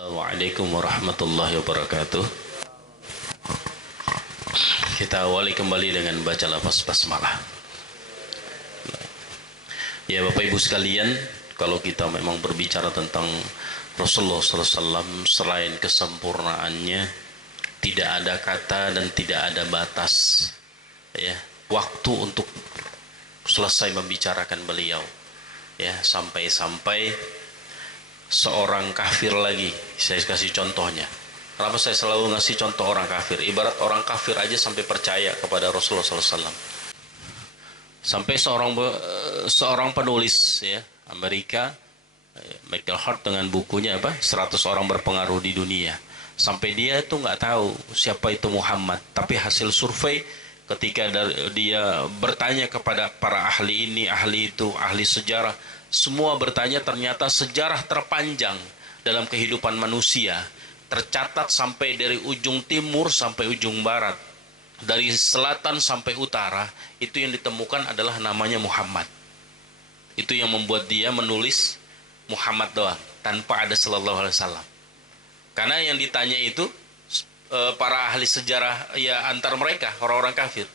Assalamualaikum warahmatullahi wabarakatuh. Kita awali kembali dengan baca lafaz basmalah. Ya Bapak Ibu sekalian, kalau kita memang berbicara tentang Rasulullah SAW, selain kesempurnaannya, tidak ada kata dan tidak ada batas ya waktu untuk selesai membicarakan beliau. Ya, sampai-sampai seorang kafir lagi, saya kasih contohnya. Kenapa saya selalu ngasih contoh orang kafir? Ibarat orang kafir aja sampai percaya kepada Rasulullah SAW. Sampai seorang penulis ya Amerika, Michael Hart, dengan bukunya 100 orang berpengaruh di dunia. Sampai dia itu nggak tahu siapa itu Muhammad. Tapi hasil survei ketika dia bertanya kepada para ahli ini, ahli itu, ahli sejarah, semua bertanya, ternyata sejarah terpanjang dalam kehidupan manusia tercatat sampai dari ujung timur sampai ujung barat, dari selatan sampai utara, itu yang ditemukan adalah namanya Muhammad. Itu yang membuat dia menulis Muhammad doang tanpa ada sallallahu alaihi wasallam. Karena yang ditanya itu para ahli sejarah ya antar mereka orang-orang kafir.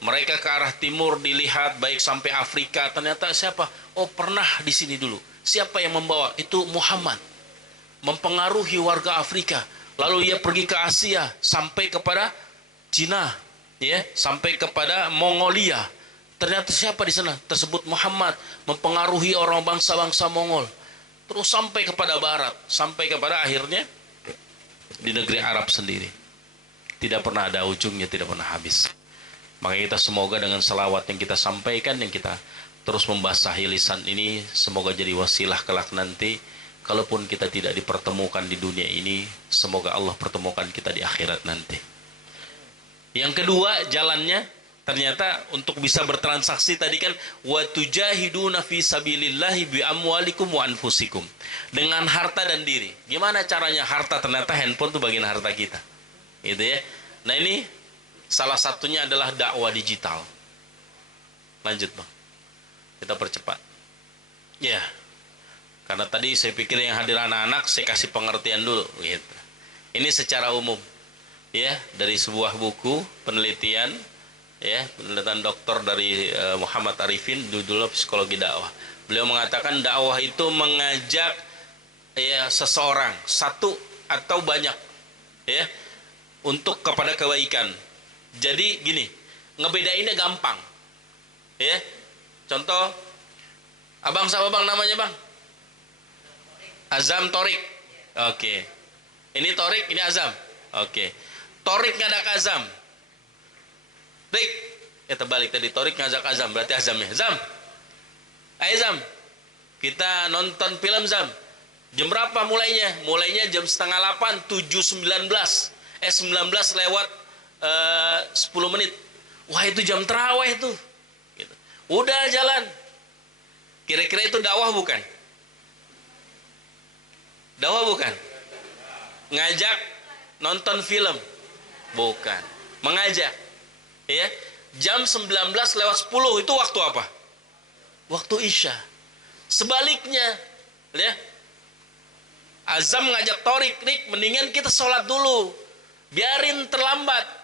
Mereka ke arah timur dilihat baik sampai Afrika, ternyata siapa? Oh, pernah di sini dulu. Siapa yang membawa? Itu Muhammad. Mempengaruhi warga Afrika. Lalu ia pergi ke Asia sampai kepada Cina, ya, sampai kepada Mongolia. Ternyata siapa di sana? Tersebut Muhammad, mempengaruhi orang bangsa-bangsa Mongol. Terus sampai kepada barat, sampai kepada akhirnya di negeri Arab sendiri. Tidak pernah ada ujungnya, tidak pernah habis. Maka kita semoga dengan selawat yang kita sampaikan, yang kita terus membasahi lisan ini, semoga jadi wasilah kelak nanti. Kalaupun kita tidak dipertemukan di dunia ini, semoga Allah pertemukan kita di akhirat nanti. Yang kedua, jalannya ternyata untuk bisa bertransaksi tadi kan, wa tujahiduna fi sabilillahi bi amwalikum wa anfusikum, dengan harta dan diri. Gimana caranya? Harta, ternyata handphone itu bagian harta kita, gitu ya. Nah, ini salah satunya adalah dakwah digital. Lanjut Bang, kita percepat ya, karena tadi saya pikir yang hadir anak-anak, saya kasih pengertian dulu gitu. Ini secara umum ya, dari sebuah buku penelitian ya, penelitian doktor dari Muhammad Arifin, judulnya Psikologi Dakwah. Beliau mengatakan dakwah itu mengajak ya seseorang, satu atau banyak ya, untuk kepada kebaikan. Jadi gini, ngebedainnya gampang ya. Contoh, abang siapa bang namanya bang? Azam Torik. Oke. Ini Torik, ini Azam. Oke. Torik ngadak Azam. Rik, ya terbalik tadi, Torik ngajak Azam, berarti Azam ya. Zam, ayo Zam, kita nonton film Zam. Jam berapa mulainya? Mulainya jam 7:30, 7:19. 19 lewat 10 menit. Wah, itu jam terawih tuh gitu. Udah jalan. Kira-kira itu dakwah bukan? Dakwah bukan? Ngajak nonton film bukan? Mengajak ya. Jam 19:10 itu waktu apa? Waktu Isya. Sebaliknya ya, Azam ngajak Torik, Rik, mendingan kita sholat dulu, biarin terlambat.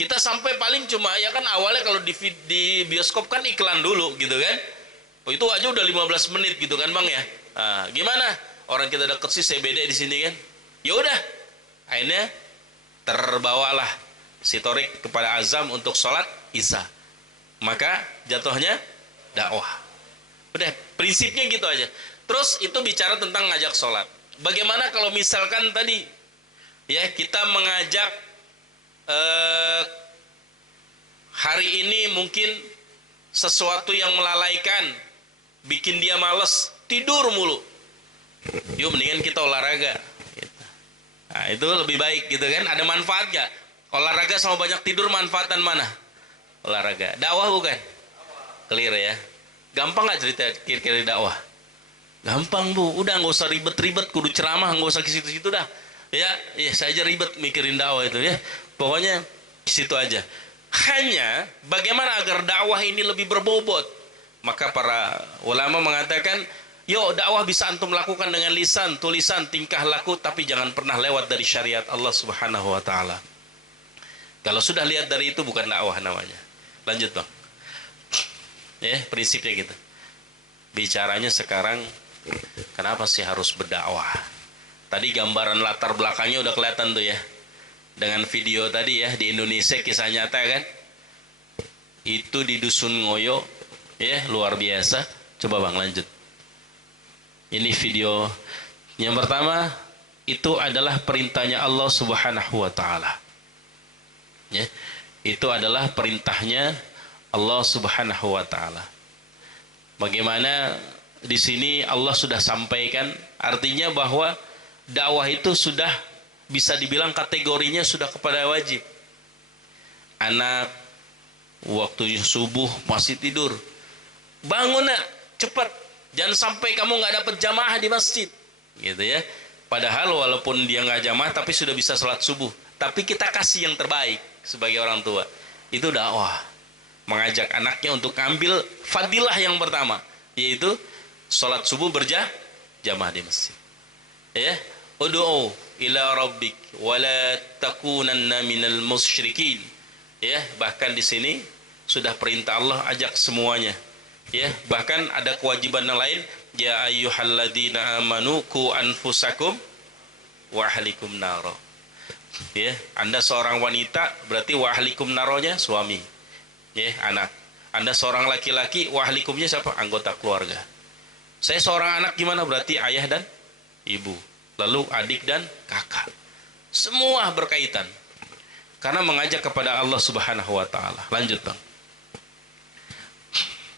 Kita sampai paling cuma, ya kan awalnya kalau di bioskop kan iklan dulu gitu kan. Oh, itu aja udah 15 menit gitu kan bang ya. Nah, gimana? Orang kita deket sih CBD di sini kan. Ya udah, akhirnya terbawalah si Torik kepada Azam untuk sholat Isya. Maka jatuhnya dakwah. Udah, prinsipnya gitu aja. Terus itu bicara tentang ngajak sholat. Bagaimana kalau misalkan tadi ya kita mengajak hari ini mungkin sesuatu yang melalaikan, bikin dia males, tidur mulu. Yuk mendingan kita olahraga gitu. Nah, itu lebih baik gitu kan. Ada manfaat gak? Olahraga sama banyak tidur, manfaatan mana? Olahraga. Dakwah bukan? Clear ya. Gampang gak cerita kira-kira dakwah? Gampang bu, udah nggak usah ribet-ribet, kudu ceramah nggak usah ke situ-situ dah. Ya, saya aja ribet mikirin dakwah itu ya. Pokoknya situ aja. Hanya bagaimana agar dakwah ini lebih berbobot. Maka para ulama mengatakan Yuk, dakwah bisa antum lakukan dengan lisan, tulisan, tingkah laku, tapi jangan pernah lewat dari syariat Allah Subhanahu wa taala. Kalau sudah lihat dari itu bukan dakwah namanya. Lanjut, Bang. Ya, prinsipnya gitu. Bicaranya sekarang kenapa sih harus berdakwah? Tadi gambaran latar belakangnya udah kelihatan tuh ya. Dengan video tadi ya di Indonesia, kisah nyata kan. Itu di Dusun Ngoyo ya, luar biasa. Coba Bang lanjut. Ini video yang pertama, itu adalah perintahnya Allah Subhanahu wa taala. Ya. Itu adalah perintahnya Allah Subhanahu wa taala. Bagaimana di sini Allah sudah sampaikan, artinya bahwa dakwah itu sudah bisa dibilang kategorinya sudah kepada wajib. Anak waktu subuh masih tidur, bangun nak, cepat, jangan sampai kamu nggak dapat jamaah di masjid, gitu ya. Padahal walaupun dia nggak jamaah tapi sudah bisa sholat subuh, tapi kita kasih yang terbaik sebagai orang tua. Itu dakwah, mengajak anaknya untuk ambil fadilah yang pertama, yaitu sholat subuh berjamaah di masjid. Ya, ud'u ila rabbik wala takunanna minal musyrikin. Ya, bahkan di sini sudah perintah Allah, ajak semuanya. Ya, bahkan ada kewajiban yang lain, ya ayyuhalladzina amanu qu anfusakum wa ahlikum naro. Ya, Anda seorang wanita berarti wa ahlikum naronya suami. Ya, anak. Anda seorang laki-laki, wa ahlikumnya siapa? Anggota keluarga. Saya seorang anak gimana? Berarti ayah dan ibu. Lalu adik dan kakak. Semua berkaitan. Karena mengajak kepada Allah Subhanahu wa taala. Lanjut, Bang.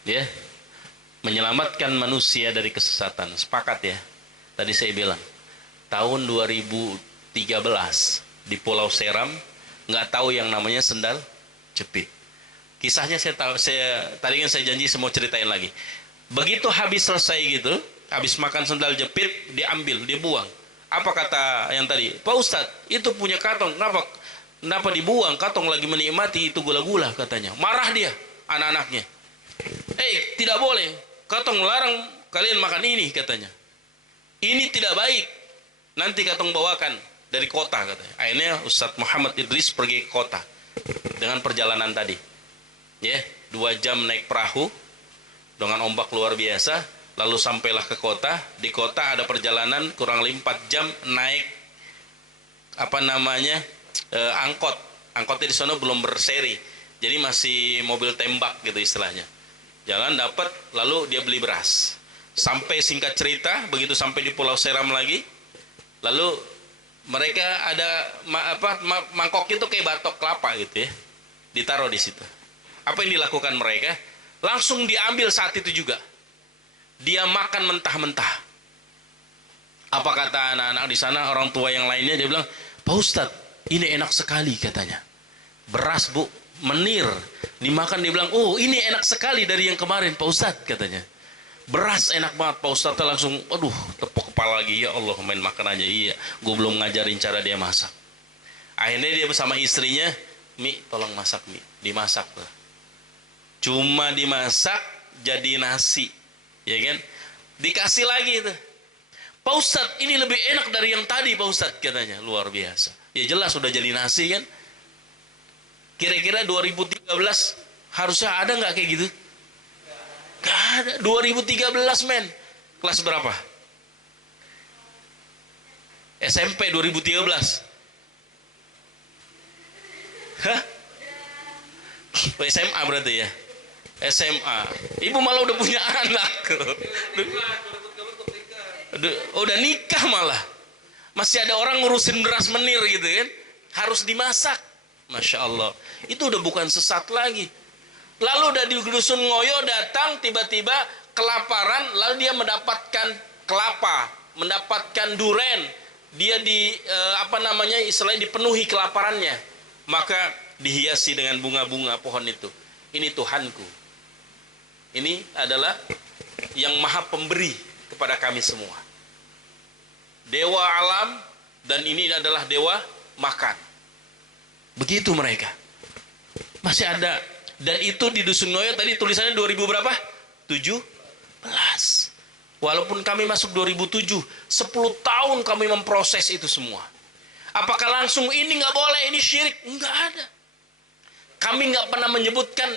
Ya, menyelamatkan manusia dari kesesatan. Sepakat ya. Tadi saya bilang tahun 2013 di Pulau Seram nggak tahu yang namanya sendal jepit. Kisahnya tadi kan saya janji saya mau ceritain lagi. Begitu habis selesai gitu, habis makan sendal jepit, diambil, dibuang. Apa kata yang tadi? Pak Ustadz, itu punya Katong, kenapa dibuang? Katong lagi menikmati itu gula-gula katanya. Marah dia, anak-anaknya. Tidak boleh. Katong larang kalian makan ini katanya. Ini tidak baik. Nanti Katong bawakan dari kota katanya. Akhirnya Ustadz Muhammad Idris pergi ke kota dengan perjalanan tadi. Ya, 2 jam naik perahu dengan ombak luar biasa. Lalu sampailah ke kota. Di kota ada perjalanan kurang lebih 4 jam naik angkot. Angkotnya di sana belum berseri. Jadi masih mobil tembak gitu istilahnya. Jalan dapat, lalu dia beli beras. Sampai singkat cerita, begitu sampai di Pulau Seram lagi, lalu mereka ada mangkok itu kayak batok kelapa gitu ya, ditaruh di situ. Apa yang dilakukan mereka? Langsung diambil saat itu juga. Dia makan mentah-mentah. Apa kata anak-anak di sana, orang tua yang lainnya, dia bilang, Pak Ustadz, ini enak sekali katanya. Beras bu, menir, dimakan, dia bilang, oh ini enak sekali dari yang kemarin Pak Ustadz katanya. Beras enak banget. Pak Ustadz langsung, aduh, tepuk kepala lagi, ya Allah main makan aja. Iya, gue belum ngajarin cara dia masak. Akhirnya dia bersama istrinya, Mi, tolong masak Mi. Dimasak tuh. Cuma dimasak jadi nasi, ya kan? Dikasih lagi tuh. Pak Ustadz, ini lebih enak dari yang tadi Pak Ustadz katanya. Luar biasa. Ya jelas sudah jadi nasi kan. Kira-kira 2013 harusnya ada nggak kayak gitu? Gak ada. 2013 men. Kelas berapa? SMP 2013. Hah? SMA berarti ya? SMA. Ibu malah udah punya anak. Udah nikah malah. Masih ada orang ngurusin beras menir gitu kan. Harus dimasak. Masya Allah. Itu udah bukan sesat lagi. Lalu udah di Dusun Ngoyo datang tiba-tiba kelaparan, lalu dia mendapatkan kelapa, mendapatkan duren. Dia istilahnya dipenuhi kelaparannya. Maka dihiasi dengan bunga-bunga pohon itu. Ini Tuhanku. Ini adalah yang maha pemberi kepada kami semua. Dewa alam, dan ini adalah dewa makan. Begitu mereka. Masih ada. Dan itu di Dusun Ngoyo tadi tulisannya 2000 berapa? 17. Walaupun kami masuk 2007, 10 tahun kami memproses itu semua. Apakah langsung ini nggak boleh, ini syirik? Nggak ada. Kami nggak pernah menyebutkan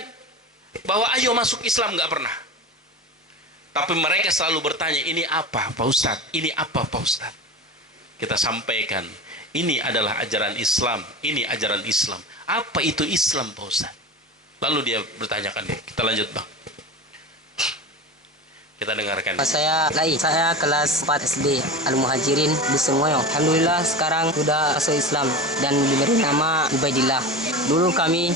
bahwa ayo masuk Islam, nggak pernah. Tapi mereka selalu bertanya, ini apa Pak Ustadz? Ini apa Pak Ustadz? Kita sampaikan, ini adalah ajaran Islam, ini ajaran Islam. Apa itu Islam Pak Ustadz? Lalu dia bertanyakan, kita lanjut Bang. Kita dengarkan. Saya kelas 4 SD Al-Muhajirin di Semoyo. Alhamdulillah sekarang sudah masuk Islam dan diberi nama Ubaidillah. Dulu kami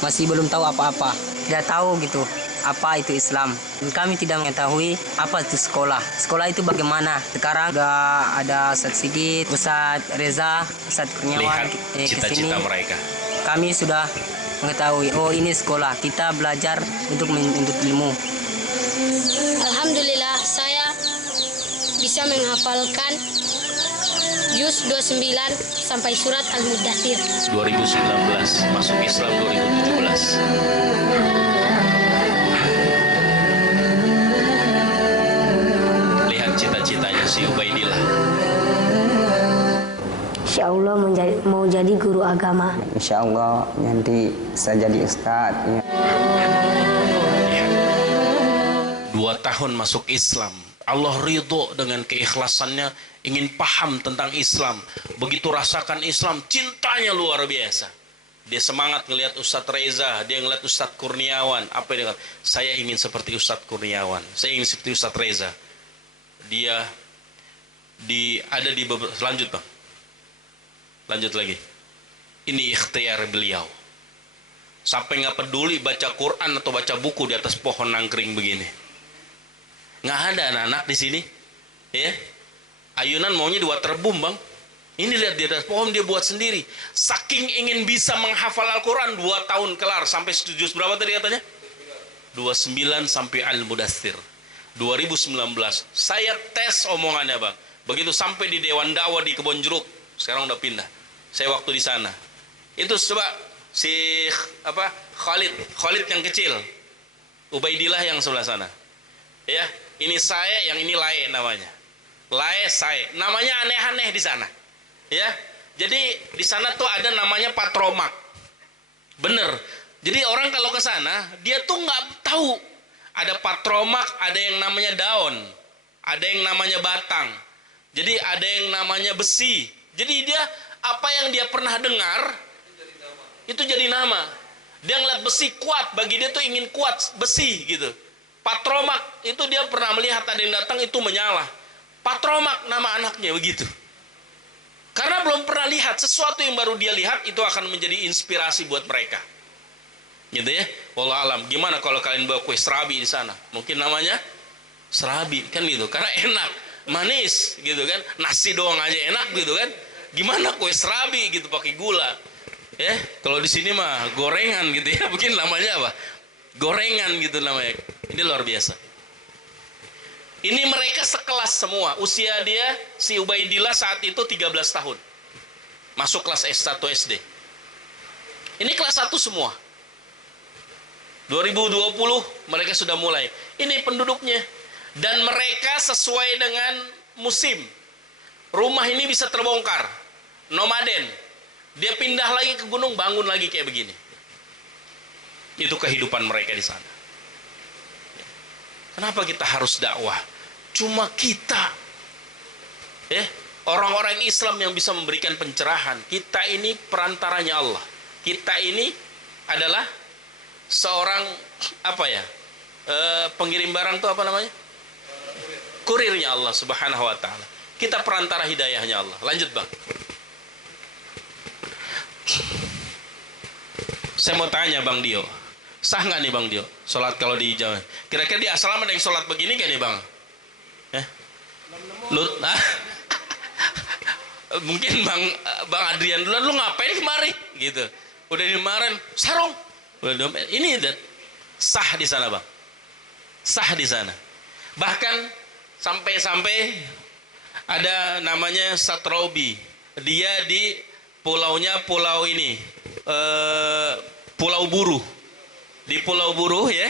masih belum tahu apa-apa. Tidak tahu gitu apa itu Islam. Kami tidak mengetahui apa itu sekolah. Sekolah itu bagaimana. Sekarang sudah ada Ustaz Sigit, Ustaz Reza, Ustaz Kurniawan cita-cita mereka. Kami sudah mengetahui, oh ini sekolah. Kita belajar untuk menuntut ilmu. Alhamdulillah saya bisa menghafalkan juz 29 sampai surat Al-Mudaththir. 2019 masuk Islam 2017. Lihat cita-citanya si Ubaidillah. Insya Allah mau jadi guru agama. Insya Allah nanti saya jadi ustadz. Ya. 2 tahun masuk Islam, Allah ridho dengan keikhlasannya, ingin paham tentang Islam. Begitu rasakan Islam, cintanya luar biasa. Dia semangat ngelihat Ustadz Reza, dia ngelihat Ustadz Kurniawan. Apa dia kata? Saya ingin seperti Ustadz Kurniawan, saya ingin seperti Ustadz Reza. Dia ada di beberapa, lanjut Bang. Lanjut lagi. Ini ikhtiar beliau. Sampai nggak peduli baca Quran atau baca buku di atas pohon nangkring begini. Nggak ada anak-anak di sini, ya. Ayunan maunya di waterboom Bang. Ini lihat di atas pohon dia buat sendiri. Saking ingin bisa menghafal Al-Quran 2 tahun kelar sampai juz berapa tadi katanya? 29 sampai Al-Mudaththir. 2019 saya tes omongannya Bang. Begitu sampai di Dewan Dakwah di Kebonjeruk, sekarang udah pindah. Saya waktu di sana. Itu coba si Khalid yang kecil. Ubaidillah yang sebelah sana. Ya, ini saya, yang ini Lae namanya. Lae saya. Namanya aneh-aneh di sana. Ya. Jadi di sana tuh ada namanya Patromak. Bener. Jadi orang kalau ke sana, dia tuh nggak tahu ada Patromak, ada yang namanya daun, ada yang namanya batang. Jadi ada yang namanya besi. Jadi dia apa yang dia pernah dengar itu jadi nama. Dia ngeliat besi kuat, bagi dia tuh ingin kuat besi gitu. Patromak itu dia pernah melihat ada yang datang itu menyala. Patromak nama anaknya begitu. Karena belum pernah lihat sesuatu yang baru dia lihat itu akan menjadi inspirasi buat mereka. Gitu ya. Wallahu alam. Gimana kalau kalian bawa kue serabi di sana? Mungkin namanya serabi kan gitu. Karena enak, manis gitu kan. Nasi doang aja enak gitu kan. Gimana kue serabi gitu pakai gula. Ya, kalau di sini mah gorengan gitu ya. Mungkin namanya apa? Gorengan gitu namanya. Ini luar biasa. Ini mereka sekelas semua. Usia dia, si Ubaidillah saat itu 13 tahun. Masuk kelas S1 SD. Ini kelas 1 semua. 2020 mereka sudah mulai. Ini penduduknya. Dan mereka sesuai dengan musim. Rumah ini bisa terbongkar. Nomaden. Dia pindah lagi ke gunung, bangun lagi kayak begini. Itu kehidupan mereka di sana. Kenapa kita harus dakwah? Cuma kita, orang-orang Islam yang bisa memberikan pencerahan. Kita ini perantaranya Allah. Kita ini adalah seorang pengirim barang itu apa namanya? Kurirnya Allah Subhanahu Wa Taala. Kita perantara hidayahnya Allah. Lanjut Bang. Saya mau tanya Bang Dio. Sah nggak nih Bang Dio? Sholat kalau di Jawa. Kira-kira di asrama ada yang sholat begini gak nih Bang? Mungkin Bang Adrian dulu, lu ngapain kemari? Gitu. Udah kemarin sarung. Ini sah di sana Bang. Sah di sana. Bahkan sampai ada namanya Satrobi. Dia di pulaunya pulau ini. Pulau Buruh. Di Pulau Buruh ya.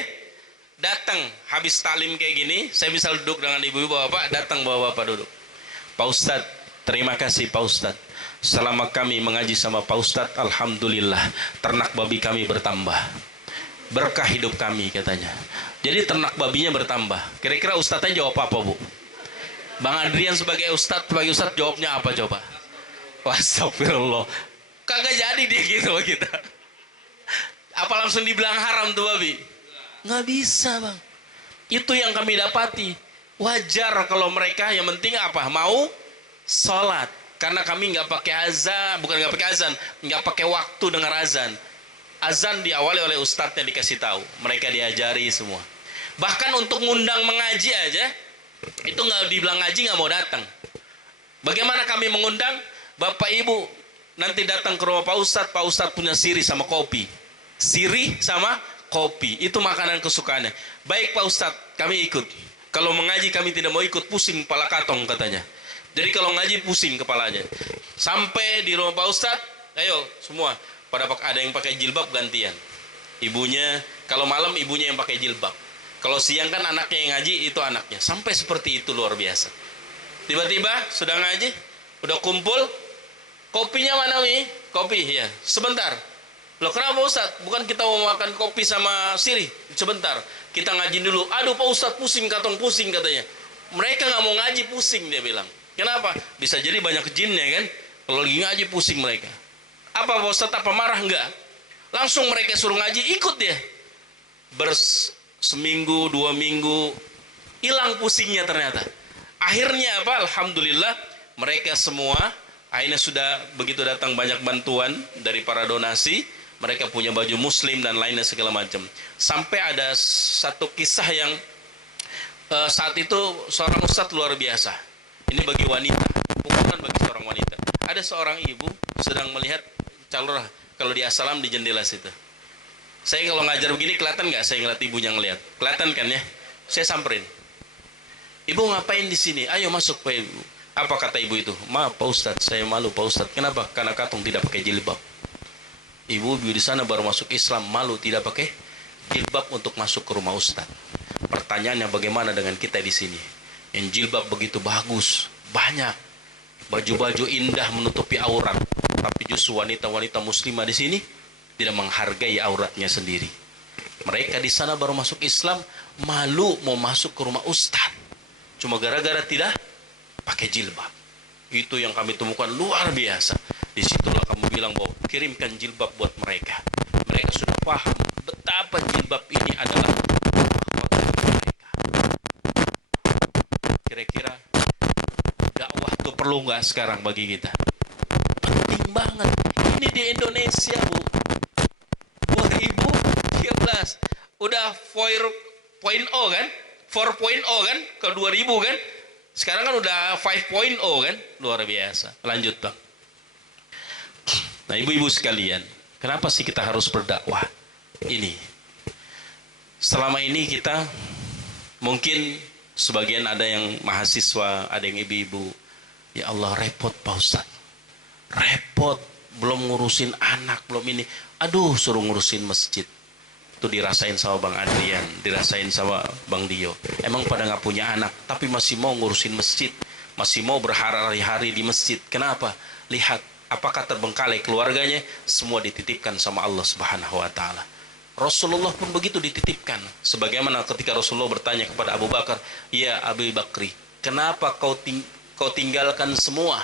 datang habis talim kayak gini, saya misal duduk dengan ibu-ibu bapak, datang bapak-bapak duduk. Pak Ustadz, terima kasih Pak Ustadz. Selama kami mengaji sama Pak Ustadz, alhamdulillah ternak babi kami bertambah. Berkah hidup kami katanya. Jadi ternak babinya bertambah. Kira-kira Ustadznya jawab apa, Bu? Bang Adrian sebagai Ustadz jawabnya apa coba? Astagfirullah. Kagak jadi dia gitu sama kita. Apa langsung dibilang haram tuh babi? Nggak bisa, Bang. Itu yang kami dapati. Wajar kalau mereka yang penting apa? Mau sholat. Karena kami nggak pakai azan, bukan nggak pakai azan, nggak pakai waktu dengar azan. Azan diawali oleh ustadznya dikasih tahu. Mereka diajari semua. Bahkan untuk ngundang mengaji aja, itu nggak dibilang ngaji nggak mau datang. Bagaimana kami mengundang? Bapak Ibu nanti datang ke rumah Pak Ustadz punya siri sama kopi. Siri sama kopi, itu makanan kesukaannya. Baik Pak Ustadz, kami ikut. Kalau mengaji kami tidak mau ikut, pusing kepala katong katanya. Jadi kalau ngaji pusing kepalanya. Sampai di rumah Pak Ustadz, ayo semua pada ada yang pakai jilbab gantian. Ibunya, kalau malam ibunya yang pakai jilbab. Kalau siang kan anaknya yang ngaji, itu anaknya. Sampai seperti itu, luar biasa. Tiba-tiba sudah ngaji, udah kumpul, kopinya mana Mi? Kopi, ya. Sebentar. Loh kenapa Ustadz? Bukan kita mau makan kopi sama siri? Sebentar, kita ngaji dulu. Aduh Pak Ustadz pusing, katong pusing katanya. Mereka nggak mau ngaji pusing, dia bilang. Kenapa? Bisa jadi banyak jinnya kan. Kalau lagi ngaji pusing mereka. Apa Pak Ustadz, apa marah? Enggak. Langsung mereka suruh ngaji, ikut dia. Seminggu, 2 minggu, hilang pusingnya ternyata. Akhirnya apa? Alhamdulillah mereka semua akhirnya sudah begitu datang banyak bantuan dari para donasi. Mereka punya baju muslim dan lainnya segala macam. Sampai ada satu kisah yang saat itu seorang ustadz luar biasa. Ini bagi wanita, hukuman bagi seorang wanita. Ada seorang ibu sedang melihat calon kalau di asalam di jendela situ. Saya kalau ngajar begini kelihatan nggak? Saya ngeliat ibunya ngeliat. Kelihatan kan ya? Saya samperin. Ibu ngapain di sini? Ayo masuk Pak Ibu. Apa kata ibu itu? Maaf Pak Ustadz, saya malu Pak Ustadz. Kenapa? Karena katong tidak pakai jilbab. Ibu di sana baru masuk Islam, malu tidak pakai jilbab untuk masuk ke rumah Ustadz. Pertanyaannya bagaimana dengan kita di sini? Yang jilbab begitu bagus, banyak baju-baju indah menutupi aurat, tapi justru wanita-wanita muslimah di sini tidak menghargai auratnya sendiri. Mereka di sana baru masuk Islam, malu mau masuk ke rumah Ustadz, cuma gara-gara tidak pakai jilbab. Itu yang kami temukan luar biasa. Disitulah kamu bilang bahwa kirimkan jilbab buat mereka. Mereka sudah paham betapa jilbab ini adalah mereka. Kira-kira dakwah itu perlu nggak sekarang bagi kita? Penting banget. Ini di Indonesia, Bu. 2013 udah 4.0 kan? 4.0 kan? Ke 2000 kan? Sekarang kan udah 5.0 kan? Luar biasa. Lanjut Bang. Nah ibu-ibu sekalian, kenapa sih kita harus berdakwah? Ini selama ini kita mungkin sebagian ada yang mahasiswa, ada yang ibu-ibu, ya Allah repot Pak Ustadz, repot, belum ngurusin anak, belum ini, aduh suruh ngurusin masjid. Itu dirasain sama Bang Adrian, dirasain sama Bang Dio. Emang pada nggak punya anak, tapi masih mau ngurusin masjid, masih mau berhari-hari di masjid. Kenapa? Lihat, apakah terbengkalai keluarganya? Semua dititipkan sama Allah Subhanahu wa Ta'ala. Rasulullah pun begitu dititipkan. Sebagaimana ketika Rasulullah bertanya kepada Abu Bakar, ya Abu Bakri, kenapa kau tinggalkan semua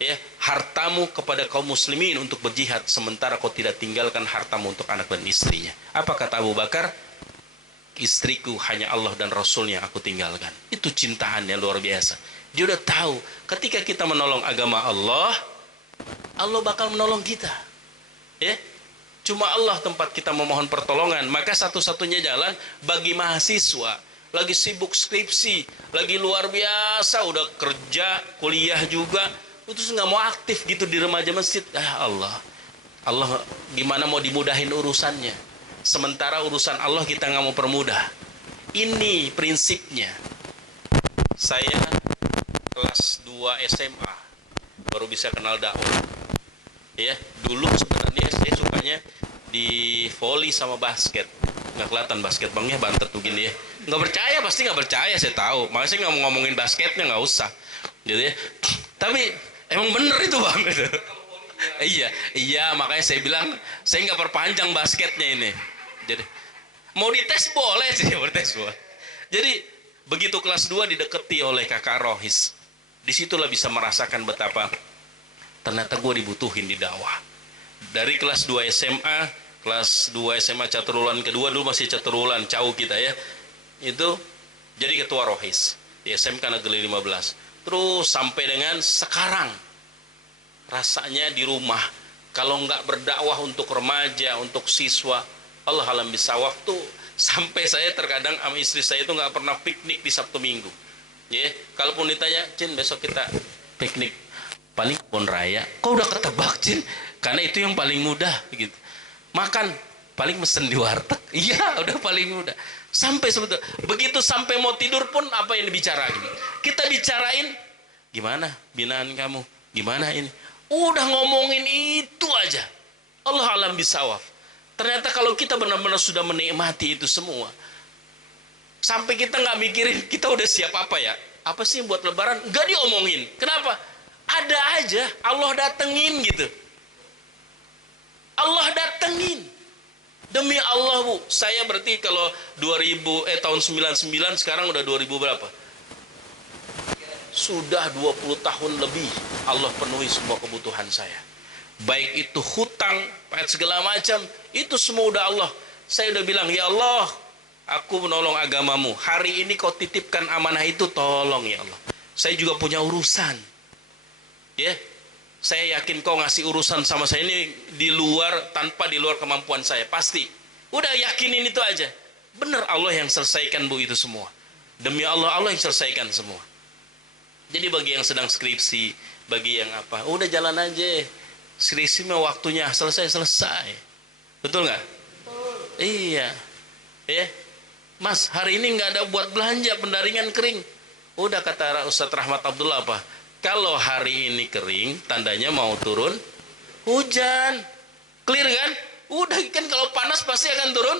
ya hartamu kepada kaum muslimin untuk berjihad, sementara kau tidak tinggalkan hartamu untuk anak dan istrinya? Apa kata Abu Bakar? Istriku hanya Allah dan Rasulnya aku tinggalkan. Itu cintaannya luar biasa. Dia udah tahu ketika kita menolong agama Allah, Allah bakal menolong kita. Ya, cuma Allah tempat kita memohon pertolongan. Maka satu-satunya jalan bagi mahasiswa lagi sibuk skripsi, lagi luar biasa, udah kerja, kuliah juga, terus nggak mau aktif gitu di remaja masjid. Allah gimana mau dimudahin urusannya? Sementara urusan Allah kita nggak mau permudah. Ini prinsipnya. Saya kelas 2 SMA baru bisa kenal dakwah. Ya, dulu sebenarnya saya sukanya di volley sama basket. nggak kelihatan basket bangnya bantet tuh gini ya. Nggak percaya, pasti nggak percaya, saya tahu. Makanya saya nggak mau ngomongin basketnya, nggak usah. Jadi, tapi emang bener itu bang. Gitu. Iya, makanya saya bilang saya nggak perpanjang basketnya ini. Jadi mau dites boleh sih, bertes boleh. Jadi begitu kelas 2 dideketi oleh kakak Rohis, disitulah bisa merasakan betapa ternyata gue dibutuhin di dakwah. Dari kelas 2 SMA, kelas 2 SMA caturwulan kedua, dulu masih caturwulan jauh kita ya, itu jadi ketua Rohis di SMK Negeri 15. Terus sampai dengan sekarang, rasanya di rumah kalau nggak berdakwah untuk remaja, untuk siswa, Allah alam bisawab tuh, sampai saya terkadang sama istri saya itu nggak pernah piknik di Sabtu Minggu. Ya, kalaupun ditanya, Cin besok kita piknik, paling kebun raya. Kok udah ketebak, Cin? Karena itu yang paling mudah gitu. Makan paling mesen di warteg. Iya, udah paling mudah. Sampai sebetulnya begitu sampai mau tidur pun apa yang dibicarain? Kita bicarain gimana binaan kamu? Gimana ini? Udah ngomongin itu aja. Allah alam bisawab. Ternyata kalau kita benar-benar sudah menikmati itu semua, sampai kita nggak mikirin kita udah siap apa ya? Apa sih buat lebaran? Nggak diomongin. Kenapa? Ada aja. Allah datengin gitu. Allah datengin. Demi Allah bu, saya berarti kalau tahun 99 sekarang udah 2000 berapa? Sudah 20 tahun lebih Allah penuhi semua kebutuhan saya. Baik itu hutang, segala macam, itu semua udah Allah. Saya udah bilang, ya Allah, aku menolong agamamu. Hari ini kau titipkan amanah itu, tolong ya Allah. Saya juga punya urusan. Ya, saya yakin kau ngasih urusan sama saya ini di luar kemampuan saya, pasti. Udah yakinin itu aja. Benar Allah yang selesaikan bu itu semua. Demi Allah, Allah yang selesaikan semua. Jadi bagi yang sedang skripsi, bagi yang apa, udah jalan aja. Skripsi mah waktunya selesai. Betul nggak? Iya. Ya. Mas, hari ini nggak ada buat belanja pendaringan kering. Udah kata Ustadz Rahmat Abdullah apa? Kalau hari ini kering, tandanya mau turun hujan. Clear kan? Udah kan, kalau panas pasti akan turun.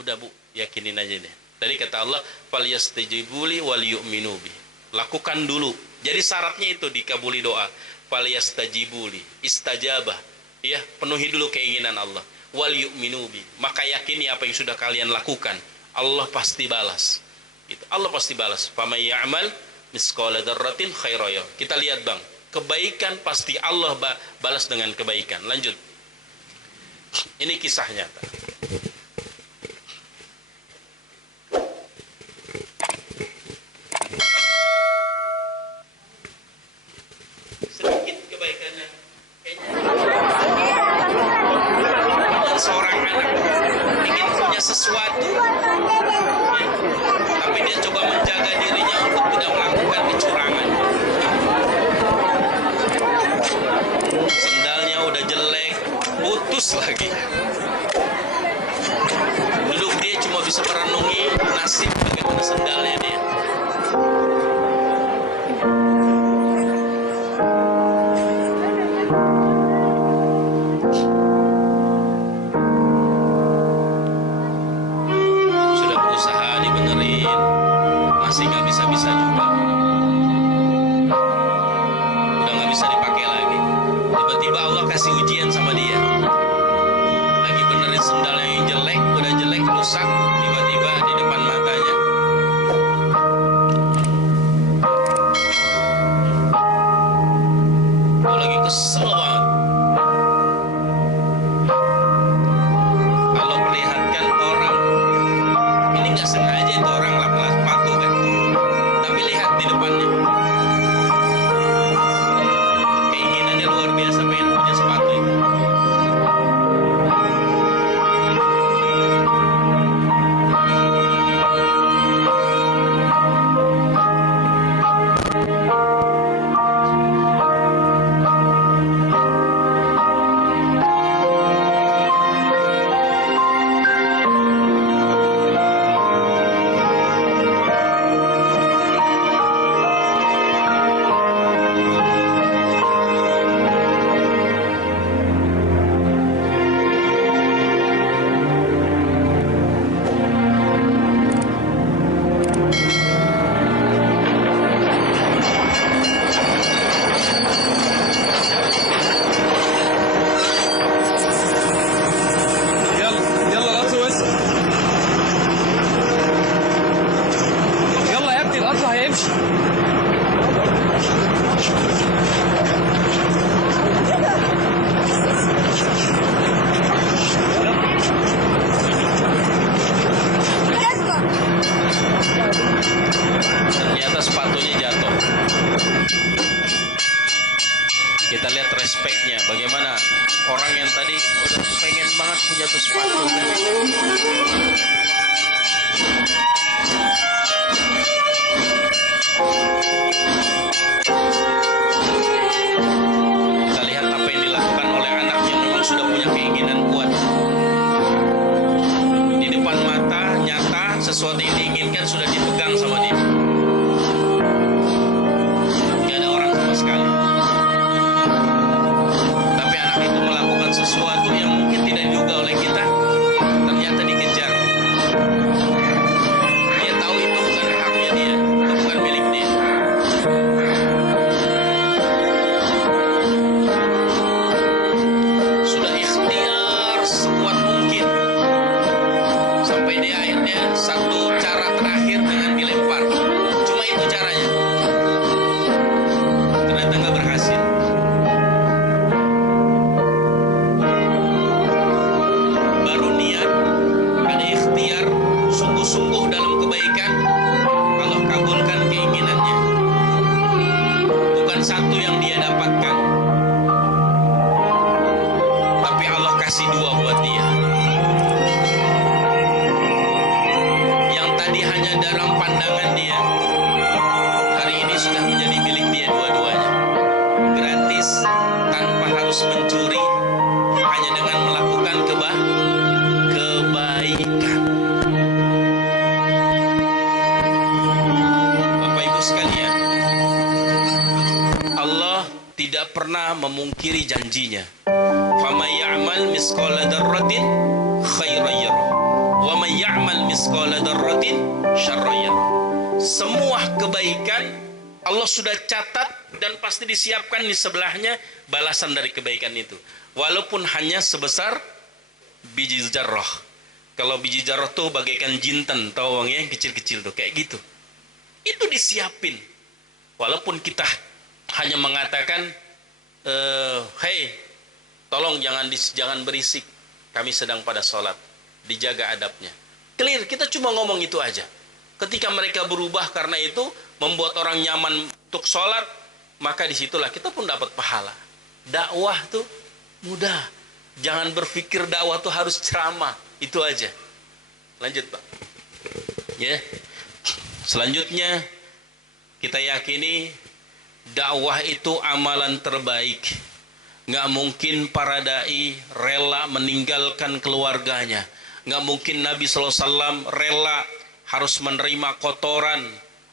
Udah bu, yakinin aja deh. Tadi kata Allah, "Falyastajibuli wal yu'minu bi." Lakukan dulu. Jadi syaratnya itu dikabuli doa. Falyastajibuli, istajabah. Ya, penuhi dulu keinginan Allah. Wal yu'minu bi. Maka yakini apa yang sudah kalian lakukan, Allah pasti balas. Gitu. Allah pasti balas. Famay ya'mal misqala dzarratin khairan yara. Kita lihat bang, kebaikan pasti Allah balas dengan kebaikan. Lanjut. Ini kisah nyata. Sedikit kebaikannya. Kayaknya seorang anak ingin punya sesuatu, ya, tapi dia coba menjaga dirinya untuk tidak melakukan kecurangan. Sendalnya udah jelek, putus lagi. Dulu dia cuma bisa merenungi nasib bagaimana sendalnya dia. Sudah berusaha dibenerin, masih nggak bisa-bisa juga. Udah nggak bisa dipakai lagi. Tiba-tiba Allah kasih ujian sama dia. Lagi benerin sendal yang jelek, udah jelek, rusak, tiba-tiba di depan matanya. Gue lagi kesel banget. Kalau melihatkan orang, ini nggak sengaja itu orang lap-lap sepatu kan. Tapi lihat di يمشي. Ternyata sepatunya jatuh. Kita lihat respeknya, bagaimana orang yang tadi udah pengen banget punya tuh sepatu kan. Kita lihat apa yang dilakukan oleh anak yang memang sudah punya keinginan kuat. Di depan mata nyata sesuatu yang diinginkan sudah dipegang sama dia. Tidak ada orang sama sekali. Tapi anak itu melakukan sesuatu yang mungkin tidak diduga oleh kita. Ternyata dikejar. Dia tahu itu bukan haknya dia, itu bukan milik dia. Sudah ikhtiar sekuat mungkin. Sampai dia akhirnya satu cara terakhir dengan dilempar. Cuma itu caranya. Ternyata nggak berhasil. Baru niat, ada ikhtiar, sungguh-sungguh dalam kebaikan, Allah kabulkan keinginannya. Bukan satu yang dia dapatkan, tapi Allah kasih dua buat dia. Yang tadi hanya dalam pandangan dia, hari ini sudah menjadi milik dia dua-duanya. Gratis, tanpa harus mencuri, hanya dengan melakukan kebaikan. Bapak Ibu sekalian, Allah tidak pernah memungkiri janjinya. Faman ya'mal misqala dzarratin khairan yarah, wa man ya'mal misqala dzarratin syarran yarah. Semua kebaikan Allah sudah catat dan pasti disiapkan di sebelahnya balasan dari kebaikan itu. Walaupun hanya sebesar biji zarrah. Kalau biji zarrah tuh bagaikan jinten, tahu bang ya, yang kecil-kecil tuh kayak gitu. Itu disiapin. Walaupun kita hanya mengatakan, hey, tolong jangan berisik. Kami sedang pada sholat. Dijaga adabnya. Clear, kita cuma ngomong itu aja. Ketika mereka berubah karena itu, membuat orang nyaman untuk sholat, maka disitulah kita pun dapat pahala. Dakwah tuh mudah. Jangan berpikir dakwah tuh harus ceramah. Itu aja. Lanjut Pak. Ya. Selanjutnya, kita yakini dakwah itu amalan terbaik. Nggak mungkin para da'i rela meninggalkan keluarganya. Nggak mungkin Nabi SAW rela harus menerima kotoran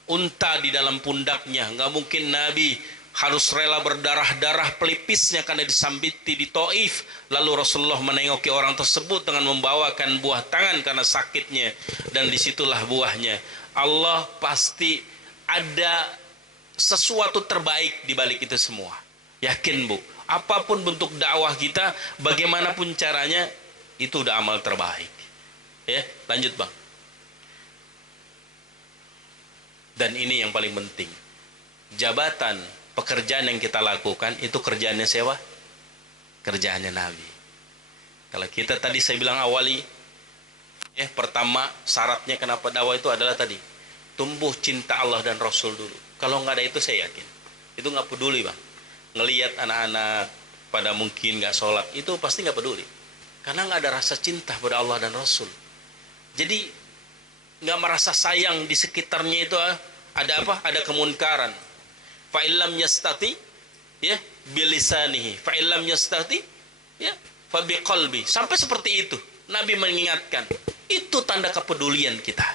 unta di dalam pundaknya. Nggak mungkin Nabi harus rela berdarah-darah pelipisnya karena disambiti di Taif. Lalu Rasulullah menengoki orang tersebut dengan membawakan buah tangan karena sakitnya. Dan disitulah buahnya. Allah pasti ada sesuatu terbaik di balik itu semua. Yakin Bu, apapun bentuk dakwah kita, bagaimanapun caranya, itu udah amal terbaik. Ya, lanjut Bang. Dan ini yang paling penting. Jabatan, pekerjaan yang kita lakukan itu kerjaannya siapa? Kerjaannya Nabi. Kalau kita tadi saya bilang awali, ya pertama syaratnya kenapa dakwah itu adalah tadi tumbuh cinta Allah dan Rasul dulu. Kalau nggak ada itu saya yakin itu nggak peduli Bang. Ngelihat anak-anak pada mungkin nggak sholat itu pasti nggak peduli karena nggak ada rasa cinta pada Allah dan Rasul. Jadi nggak merasa sayang di sekitarnya itu ada apa? Ada kemunkaran. Fa illam yastati ya bilisanihi, fa illam yastati ya fa biqalbi. Sampai seperti itu. Nabi mengingatkan. Itu tanda kepedulian kita.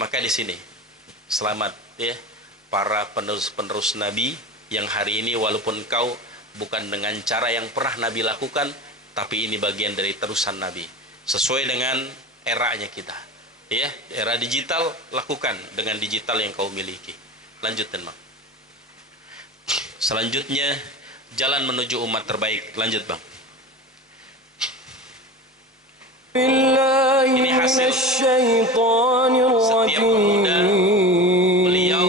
Maka di sini selamat ya para penerus-penerus Nabi yang hari ini walaupun kau bukan dengan cara yang pernah Nabi lakukan, tapi ini bagian dari terusan Nabi. Sesuai dengan eranya kita. Ya, era digital lakukan dengan digital yang kau miliki. Lanjutkan, Bang. Selanjutnya jalan menuju umat terbaik. Lanjut, Bang. Ini hasil setiap pemuda beliau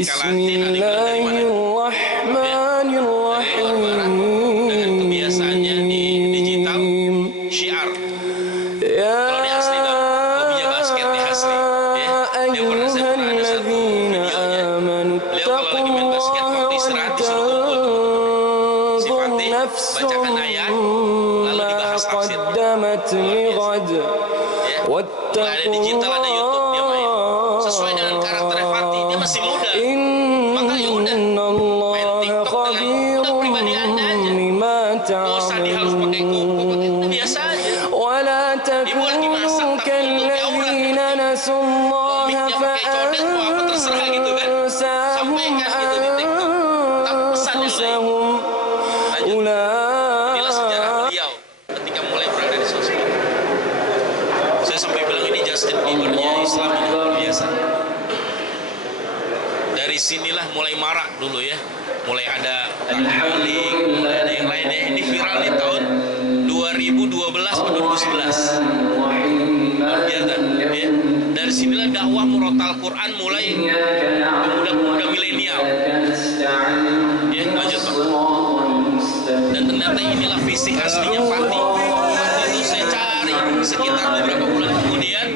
Amerika Latin, ada juga dari mana? Dari luar barat, dengan kebiasaannya di digital syiar. Kalau di asli tahu, hobinya basket di asli. Ya, dia pernah, saya pernah ada satu videonya. Beliau kalau lagi main basket, waktu istirahat disuruh kumpul. Si Fatih bacakan ayat, lalu dibahas tafsir. Ya, mulai ada digital, ada YouTube, dia main. Sesuai dengan karakter Fatih, dia masih muda. Maka ya udah, main TikTok dengan udah pribadi Anda aja. Gak usah harus pakai kuku, udah biasa aja. Ibu lagi masak, tapi untuk aurat. Mau mic-nya pakai codet, mau apa terserah gitu kan. Sampaikan gitu di TikTok. Tapi pesan yang lain. Lanjut. Inilah sejarah beliau ketika mulai berada di sosmed. Saya sampai bilang ini Justin Bieber-nya Islam ini luar biasa. Dari sinilah mulai marak dulu ya. Mulai ada balik, mulai ada yang lainnya. Ini viral di tahun 2012 atau 2011. Luar biasa ya. Dari sinilah dakwah murotal Quran mulai pemuda-pemuda milenial. Ya, lanjut Pak. Dan ternyata inilah fisik aslinya Fatih. Fatih itu saya cari sekitar beberapa bulan kemudian,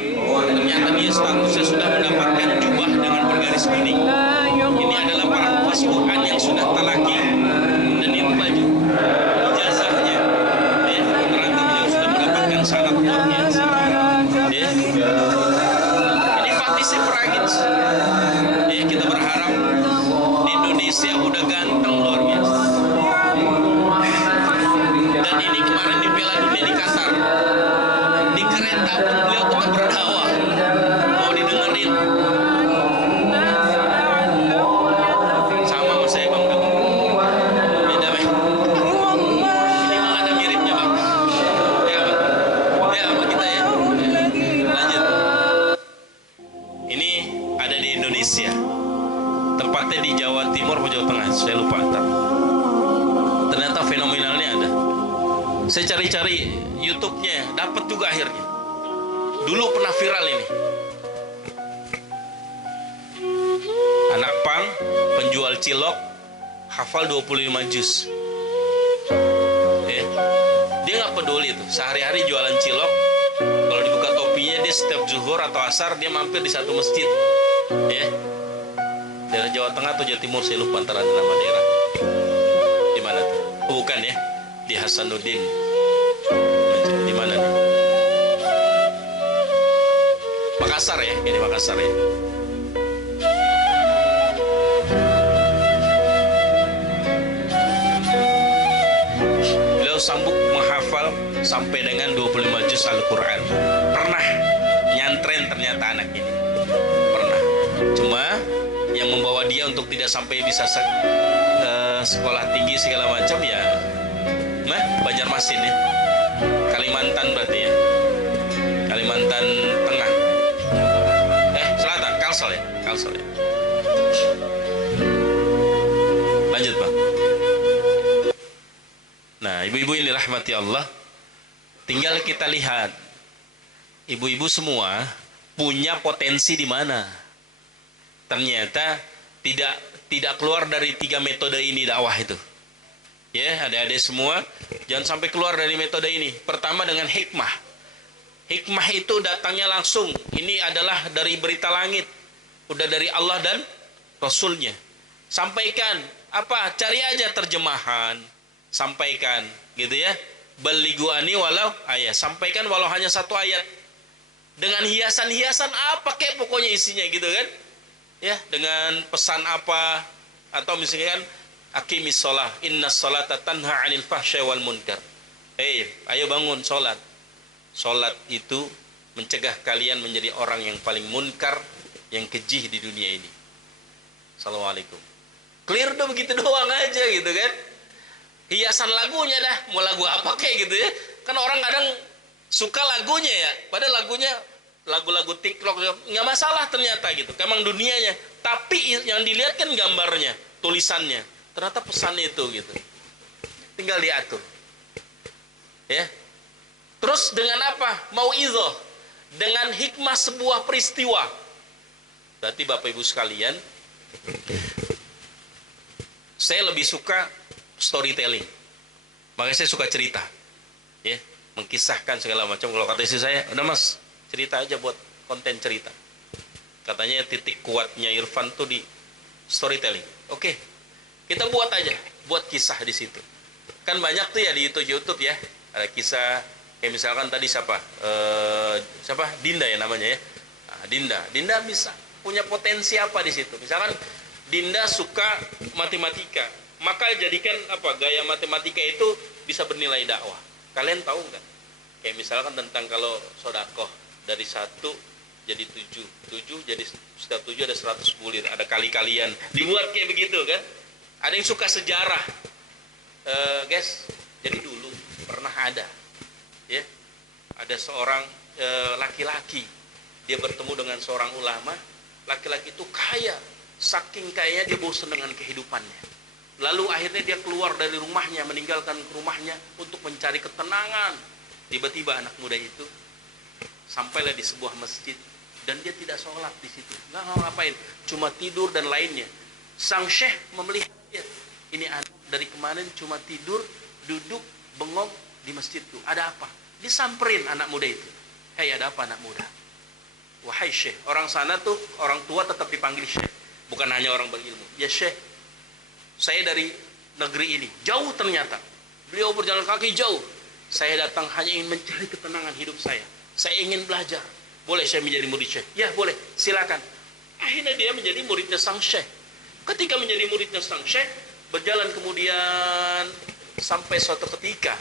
ternyata dia statusnya sudah mendapatkan jubah dengan bergaris kuning. Ini adalah para hafaz Quran yang sudah talaki, dan itu baju ijazahnya. Ya, ternyata beliau sudah mendapatkan syarat luar biasa. Ya. Ini Fatih Sipragin. Ya, kita berharap di Indonesia udah ganteng luar biasa. Dan ini kemarin di Piala Dunia di Qatar, di kereta pun beliau tetap berdakwah, mau didengerin. Sama sama saya Bang, beda Bang. Ini malah ada miripnya Bang. Ya Bang, ya sama kita ya. Lanjut. Ini ada di Indonesia, tempatnya di Jawa Timur atau Jawa Tengah, saya lupa ntar. Ternyata fenomenalnya ada. Saya cari-cari YouTube-nya, dapat juga akhirnya. Dulu pernah viral ini. Anak pang, penjual cilok, hafal 25 juz. Dia nggak peduli tuh, sehari-hari jualan cilok. Kalau dibuka topinya, dia setiap zuhur atau asar dia mampir di satu masjid. Ya, daerah Jawa Tengah atau Jawa Timur, saya lupa antara nama daerah. Di mana tuh? Oh, bukan ya, di Hasanuddin. Di mana nih? Makassar ya, ini Makassar ya. Beliau sambung menghafal sampai dengan 25 juz Al-Quran. Pernah nyantren ternyata anak ini. Pernah. Cuma yang membawa dia untuk tidak sampai bisa sekolah tinggi segala macam ya, Banjarmasin ya, Kalimantan berarti ya, Kalimantan Tengah, Selatan, Kalsel ya. Lanjut Pak. Nah, ibu-ibu ini rahmati Allah, tinggal kita lihat, ibu-ibu semua punya potensi di mana. Ternyata tidak keluar dari 3 metode ini dakwah itu. Ya, adik-adik semua jangan sampai keluar dari metode ini. Pertama dengan hikmah. Hikmah itu datangnya langsung. Ini adalah dari berita langit. Udah dari Allah dan Rasulnya. Sampaikan apa? Cari aja terjemahan. Sampaikan, gitu ya. Baliguani walau ayat. Sampaikan walau hanya 1 ayat. Dengan hiasan-hiasan apa kek pokoknya isinya gitu kan? Ya, dengan pesan apa, atau misalkan aqimis shalah innas sholata tanha 'anil fahsya'i wal munkar. Ayo bangun sholat. Sholat itu mencegah kalian menjadi orang yang paling munkar, yang keji di dunia ini. Assalamualaikum. Clear dong, begitu doang aja gitu kan. Hiasan lagunya dah, mau lagu apa kayak gitu ya. Kan orang kadang suka lagunya ya, padahal lagunya lagu-lagu TikTok nggak masalah ternyata gitu, emang dunianya. Tapi yang dilihat kan gambarnya, tulisannya, ternyata pesannya itu gitu. Tinggal diatur, ya. Terus dengan apa? Mau'izah, dengan hikmah sebuah peristiwa. Berarti Bapak Ibu sekalian, Saya lebih suka storytelling. Makanya saya suka cerita. Ya, mengkisahkan segala macam. Kalau kata istri saya, udah mas, cerita aja buat konten cerita. Katanya titik kuatnya Irfan tuh di storytelling. Oke, kita buat aja, buat kisah di situ. Kan banyak tuh ya di YouTube ya, ada kisah kayak misalkan tadi siapa Dinda ya namanya ya. Nah, Dinda bisa punya potensi apa di situ. Misalkan Dinda suka matematika, maka jadikan gaya matematika itu bisa bernilai dakwah. Kalian tahu nggak? Kayak misalkan tentang kalau sodakoh dari 1 jadi 7 jadi setiap 7 ada 100 bulir, ada kali-kalian, dibuat kayak begitu kan. Ada yang suka sejarah, guys. Jadi dulu pernah ada ya, ada seorang laki-laki, dia bertemu dengan seorang ulama. Laki-laki itu kaya, saking kayanya dia bosan dengan kehidupannya. Lalu akhirnya dia keluar dari rumahnya, meninggalkan rumahnya untuk mencari ketenangan. Tiba-tiba anak muda itu sampailah di sebuah masjid dan dia tidak sholat di situ, nggak ngapain, cuma tidur dan lainnya. Sang syekh memelihat dia, ini anak dari kemarin cuma tidur, duduk, bengong di masjid itu. Ada apa? Disamperin anak muda itu. Hei, ada apa anak muda? Wahai syekh, orang sana tuh orang tua tetap dipanggil syekh, bukan hanya orang berilmu. Ya syekh, saya dari negeri ini, jauh ternyata. Beliau berjalan kaki jauh. Saya datang hanya ingin mencari ketenangan hidup saya. Saya ingin belajar. Boleh saya menjadi murid syekh? Ya boleh, silakan. Akhirnya dia menjadi muridnya sang syekh. Ketika menjadi muridnya sang syekh, berjalan kemudian sampai suatu ketika,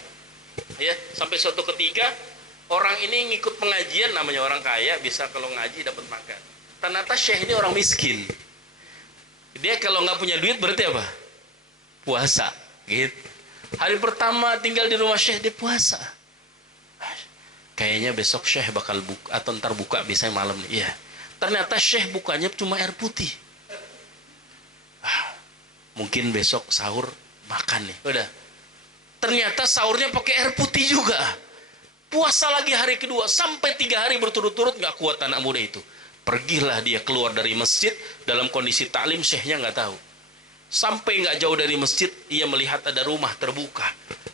orang ini ngikut pengajian, namanya orang kaya, bisa kalau ngaji dapat makan. Ternyata syekh ini orang miskin. Dia kalau nggak punya duit berarti apa? Puasa, gitu. Hari pertama tinggal di rumah syekh dia puasa. Kayaknya besok syekh bakal buka atau ntar buka biasanya malam nih. Iya. Ternyata syekh bukanya cuma air putih. Mungkin besok sahur makan nih. Udah. Ternyata sahurnya pakai air putih juga. Puasa lagi hari kedua sampai 3 hari berturut-turut nggak kuat anak muda itu. Pergilah dia keluar dari masjid dalam kondisi taklim, syekhnya nggak tahu. Sampai nggak jauh dari masjid, ia melihat ada rumah terbuka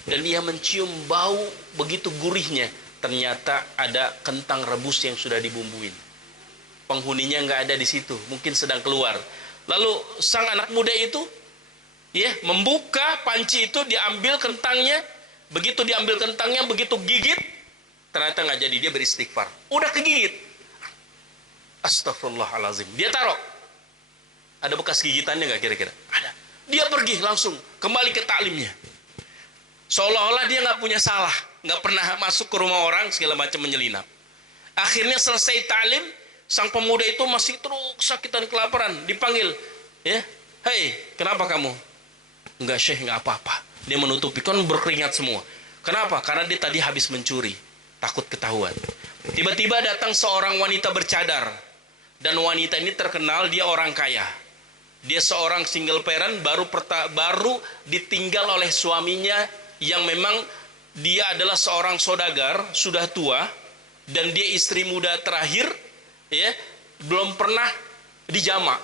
dan ia mencium bau begitu gurihnya. Ternyata ada kentang rebus yang sudah dibumbuin. Penghuninya nggak ada di situ, mungkin sedang keluar. Lalu sang anak muda itu, membuka panci itu, diambil kentangnya. Begitu diambil kentangnya, begitu gigit, ternyata nggak jadi. Dia beristighfar. Udah kegigit. Astagfirullahalazim. Dia taruh. Ada bekas gigitannya nggak kira-kira? Ada. Dia pergi langsung kembali ke taklimnya. Seolah-olah dia nggak punya salah, nggak pernah masuk ke rumah orang segala macam menyelinap. Akhirnya selesai taklim, sang pemuda itu masih terus sakitan kelaparan. Dipanggil, hei, kenapa kamu? Enggak syekh, nggak apa-apa. Dia menutupi, kan berkeringat semua. Kenapa? Karena dia tadi habis mencuri, takut ketahuan. Tiba-tiba datang seorang wanita bercadar, dan wanita ini terkenal dia orang kaya. Dia seorang single parent, baru ditinggal oleh suaminya yang memang dia adalah seorang saudagar, sudah tua, dan dia istri muda terakhir, belum pernah dijama,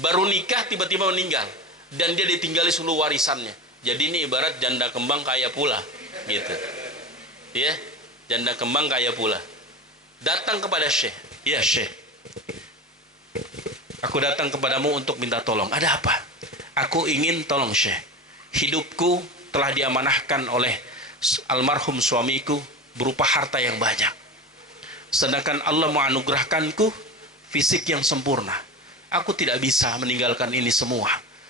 baru nikah tiba-tiba meninggal, dan dia ditinggali seluruh warisannya. Jadi ini ibarat janda kembang kaya pula, gitu. Janda kembang kaya pula. Datang kepada syekh, ya syekh, aku datang kepadamu untuk minta tolong. Ada apa? Aku ingin tolong syekh. Hidupku telah diamanahkan oleh almarhum suamiku berupa harta yang banyak. Sedangkan Allah menganugerahkanku fisik yang sempurna. Aku tidak bisa meninggalkan ini semua.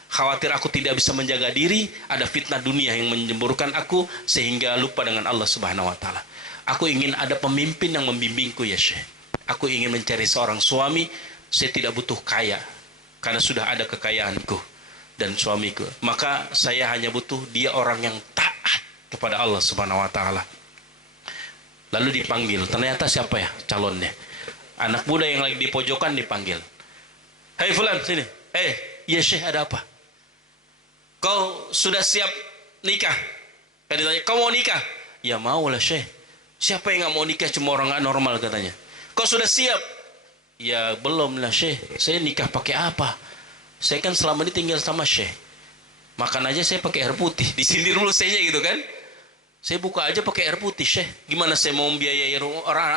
Khawatir aku tidak bisa menjaga diri, ada fitnah dunia yang menyemburkan aku sehingga lupa dengan Allah Subhanahu wa taala. Aku ingin ada pemimpin yang membimbingku ya syekh. Aku ingin mencari seorang suami. Saya tidak butuh kaya karena sudah ada kekayaanku dan suamiku. Maka saya hanya butuh dia orang yang taat kepada Allah Subhanahu wa taala. Lalu dipanggil. Ternyata siapa ya calonnya? Anak muda yang lagi di pojokan dipanggil. Hei fulan, sini. Ya syekh, ada apa? Kau sudah siap nikah? Kan ditanya, kau mau nikah? Ya mau lah syekh. Siapa yang nggak mau nikah, cuma orang nggak normal katanya. Kau sudah siap? Ya belum lah syekh. Saya nikah pakai apa? Saya kan selama ini tinggal sama syekh. Makan aja saya pakai air putih. Disindir dulu saya gitu kan. Saya buka aja pakai air putih, Syekh. Gimana saya mau membiayai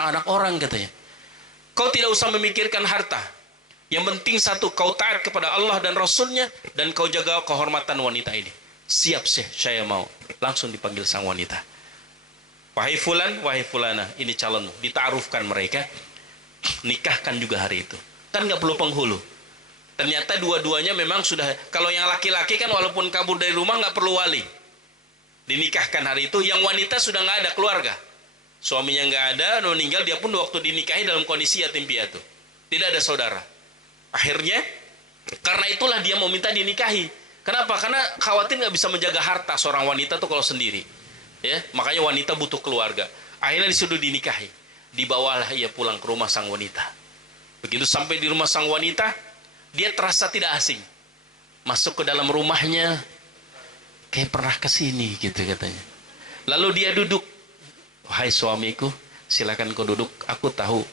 anak orang katanya. Kau tidak usah memikirkan harta. Yang penting satu, kau taat kepada Allah dan Rasulnya, dan kau jaga kehormatan wanita ini. Siap, Syekh, saya mau. Langsung dipanggil sang wanita. Wahai fulan, wahai fulana, ini calonmu. Ditaarufkan mereka. Nikahkan juga hari itu. Kan nggak perlu penghulu. Ternyata dua-duanya memang sudah. Kalau yang laki-laki kan walaupun kabur dari rumah nggak perlu wali. Dinikahkan hari itu. Yang wanita sudah nggak ada keluarga. Suaminya nggak ada, meninggal, dia pun waktu dinikahi dalam kondisi yatim piatu. Tidak ada saudara. Akhirnya, karena itulah dia mau minta dinikahi. Kenapa? Karena khawatir nggak bisa menjaga harta seorang wanita tuh kalau sendiri. Ya, makanya wanita butuh keluarga. Akhirnya disuruh dinikahi. Dibawalah ia pulang ke rumah sang wanita. Begitu sampai di rumah sang wanita, dia terasa tidak asing. Masuk ke dalam rumahnya, kayak pernah kesini gitu katanya. Lalu dia duduk. Wahai suamiku, silakan kau duduk. Aku tahu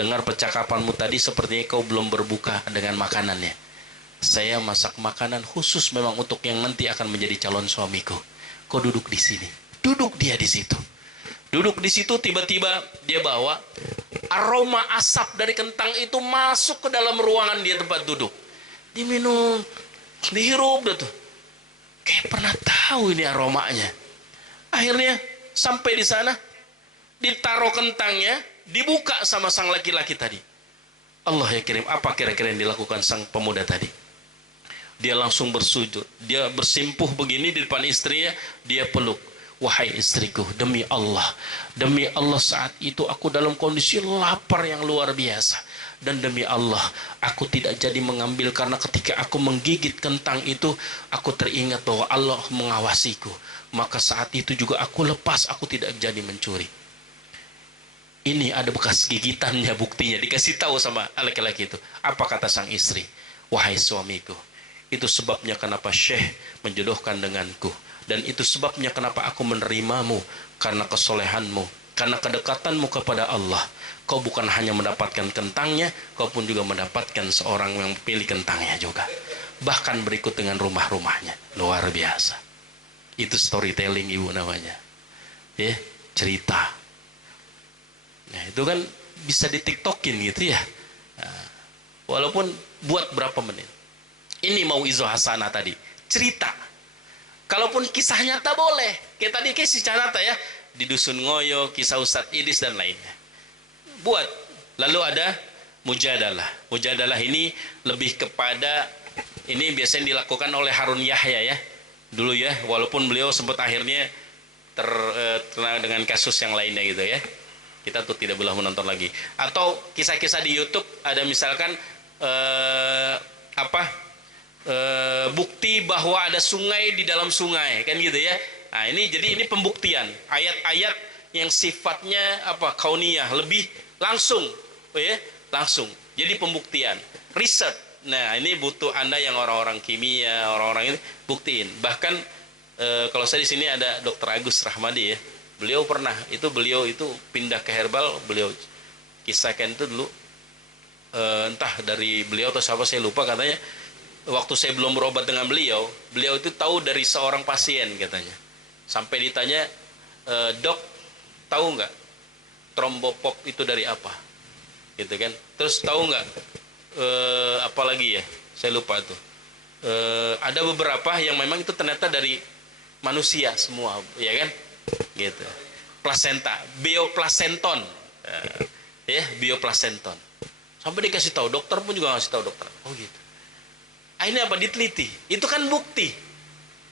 dengar percakapanmu tadi sepertinya kau belum berbuka dengan makanannya. Saya masak makanan khusus memang untuk yang nanti akan menjadi calon suamiku. Kau duduk di sini. Duduk dia di situ. Duduk di situ, tiba-tiba dia bawa aroma asap dari kentang itu masuk ke dalam ruangan dia tempat duduk. Diminum, dihirup tuh. Kayak pernah tahu ini aromanya. Akhirnya sampai di sana, ditaruh kentangnya, dibuka sama sang laki-laki tadi. Allah ya kirim, apa kira-kira yang dilakukan sang pemuda tadi? Dia langsung bersujud, dia bersimpuh begini di depan istrinya, dia peluk. Wahai istriku, demi Allah saat itu aku dalam kondisi lapar yang luar biasa. Dan demi Allah, aku tidak jadi mengambil karena ketika aku menggigit kentang itu, aku teringat bahwa Allah mengawasiku. Maka saat itu juga aku lepas, aku tidak jadi mencuri. Ini ada bekas gigitannya, buktinya. Dikasih tahu sama laki-laki itu. Apa kata sang istri? Wahai suamiku, itu sebabnya kenapa Syekh menjodohkan denganku. Dan itu sebabnya kenapa aku menerimamu. Karena kesolehanmu, karena kedekatanmu kepada Allah. Kau bukan hanya mendapatkan kentangnya, kau pun juga mendapatkan seorang yang pilih kentangnya juga. Bahkan berikut dengan rumah-rumahnya. Luar biasa. Itu storytelling ibu namanya. Ya, cerita. Nah, itu kan bisa di TikTokin gitu ya. Nah, walaupun buat berapa menit. Ini mau izo hasanah tadi. Cerita. Kalaupun kisah nyata boleh. Kayak tadi kisah nyata ya. Di Dusun Ngoyo, kisah Ustadz Idris dan lainnya. Buat. Lalu ada mujadalah. Mujadalah ini lebih kepada, ini biasanya dilakukan oleh Harun Yahya ya. Dulu ya, walaupun beliau sempat akhirnya terkena dengan kasus yang lainnya gitu ya. Kita tuh tidak boleh menonton lagi. Atau kisah-kisah di YouTube ada misalkan bukti bahwa ada sungai di dalam sungai kan gitu ya. Nah, jadi ini pembuktian ayat-ayat yang sifatnya kauniyah, lebih langsung ya, langsung. Jadi pembuktian, riset. Nah, ini butuh Anda yang orang-orang kimia, orang-orang ini buktiin. Bahkan kalau saya di sini ada Dr. Agus Rahmadi ya. Beliau itu pindah ke herbal, beliau kisahkan itu dulu entah dari beliau atau siapa saya lupa, katanya waktu saya belum berobat dengan beliau itu tahu dari seorang pasien katanya. Sampai ditanya, "Dok, tahu nggak trombopop itu dari apa?" Gitu kan. Terus tahu nggak apa lagi ya? Saya lupa tuh. Ada beberapa yang memang itu ternyata dari manusia semua, ya kan? Gitu. Plasenta, bioplasenton. Ya, bioplasenton. Sampai dikasih tahu, dokter pun juga ngasih tahu dokter. Oh gitu. Ini apa, diteliti. Itu kan bukti.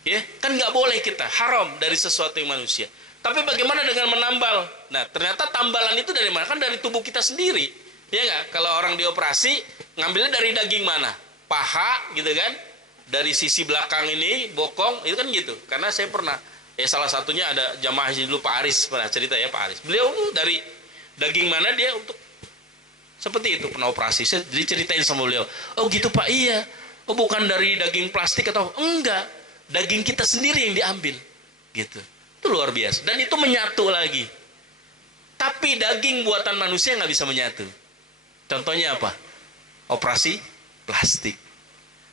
Ya, kan nggak boleh kita, haram dari sesuatu yang manusia. Tapi bagaimana dengan menambal? Nah, ternyata tambalan itu dari mana? Kan dari tubuh kita sendiri. Ya nggak? Kalau orang dioperasi, ngambilnya dari daging mana? Paha, gitu kan? Dari sisi belakang ini, bokong, itu kan gitu. Karena saya pernah, salah satunya ada jamaah dulu Pak Aris, pernah cerita ya Pak Aris. Beliau dari daging mana dia untuk seperti itu pernah operasi. Saya diceritain sama beliau. Oh gitu Pak, iya. Oh bukan dari daging plastik atau enggak, daging kita sendiri yang diambil, gitu. Itu luar biasa. Dan itu menyatu lagi. Tapi daging buatan manusia nggak bisa menyatu. Contohnya apa? Operasi plastik,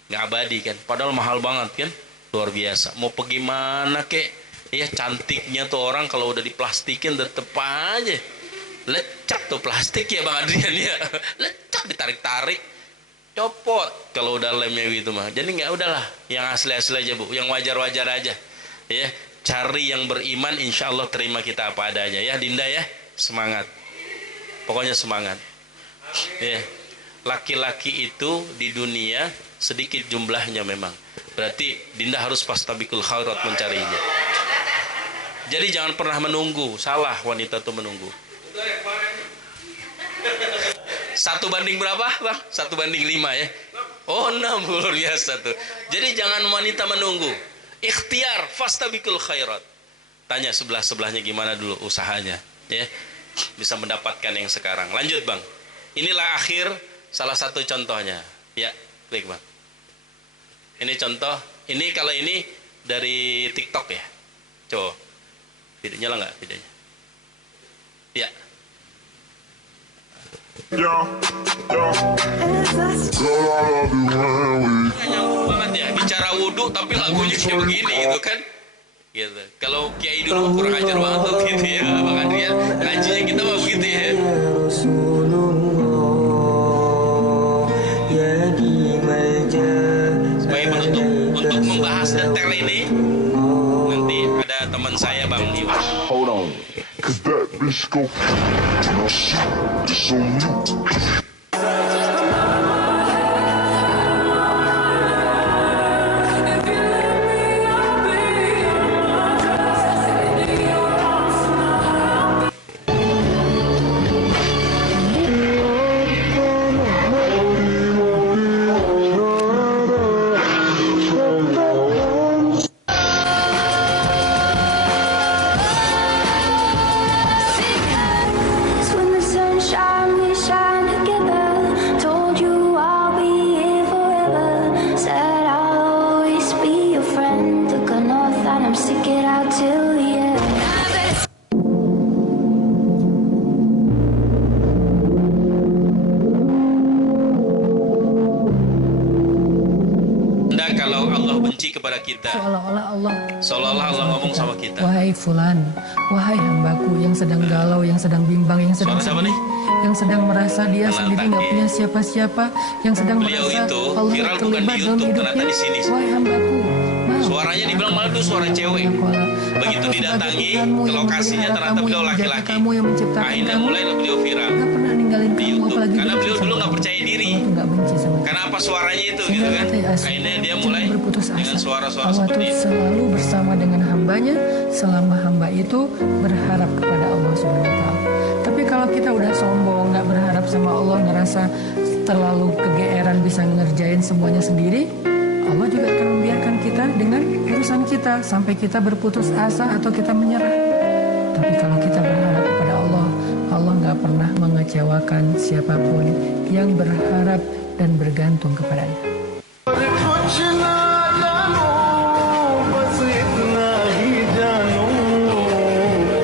nggak abadi kan? Padahal mahal banget kan? luar biasa. Mau pergi mana kek, ya cantiknya tuh orang kalau udah diplastikin tetep aja lecak tuh plastik ya Bang Adrian ya. Lecak, ditarik-tarik, copot kalau udah lemnya gitu mah. Jadi nggak, udahlah yang asli-asli aja Bu, yang wajar-wajar aja ya. Cari yang beriman, insya Allah terima kita apa adanya ya Dinda ya. Semangat, pokoknya semangat ya. Laki-laki itu di dunia sedikit jumlahnya memang, berarti Dinda harus fastabiqul khairat mencarinya. Jadi jangan pernah menunggu, salah wanita tuh menunggu. 1 banding berapa Bang? 1 banding 5 ya. Oh 6, luar biasa tuh. Jadi jangan wanita menunggu, ikhtiar fastabiqul khairat. Tanya sebelah-sebelahnya gimana dulu usahanya ya, bisa mendapatkan yang sekarang. Lanjut Bang, inilah akhir salah satu contohnya ya. Baik Bang, ini contoh, ini kalau ini dari TikTok ya. Coba video nyala nggak videonya ya. Nyambung banget ya, bicara wudhu tapi lagunya kayak begini gitu kan gitu. Kalau kiai dulu kurang ajar banget tuh gitu ya Bang Adrian, ngajinya kita mah begitu ya. Sebagai penutup, untuk membahas detail ini nanti ada teman saya Bang Iwan. Hold on, cause that bitch go it's on you. Seolah-olah Allah ngomong sama kita. Wahai fulan, wahai hambaku yang sedang galau, yang sedang bimbang, yang sedang sedih, yang sedang merasa dia sendiri nggak punya siapa-siapa, yang sedang merasa Allah terlibat dalam hidupnya. Wahai hambaku, suaranya dibilang malah itu suara cewek. Begitu didatangi ke lokasinya ternyata beliau laki-laki. Akhirnya mulai beliau viral di YouTube karena beliau dulu nggak percaya diri. Karena apa suaranya itu gitu kan? Akhirnya dia mulai dengan suara-suara seperti itu. Selalu bersama dengan hambanya selama hamba itu berharap kepada Allah SWT. Tapi kalau kita udah sombong, nggak berharap sama Allah, ngerasa terlalu kegeeran bisa ngerjain semuanya sendiri, Allah juga akan membiarkan kita dengan urusan kita sampai kita berputus asa atau kita menyerah. Tapi kalau kita berharap kepada Allah, Allah nggak pernah mengecewakan siapapun yang berharap dan bergantung kepadanya.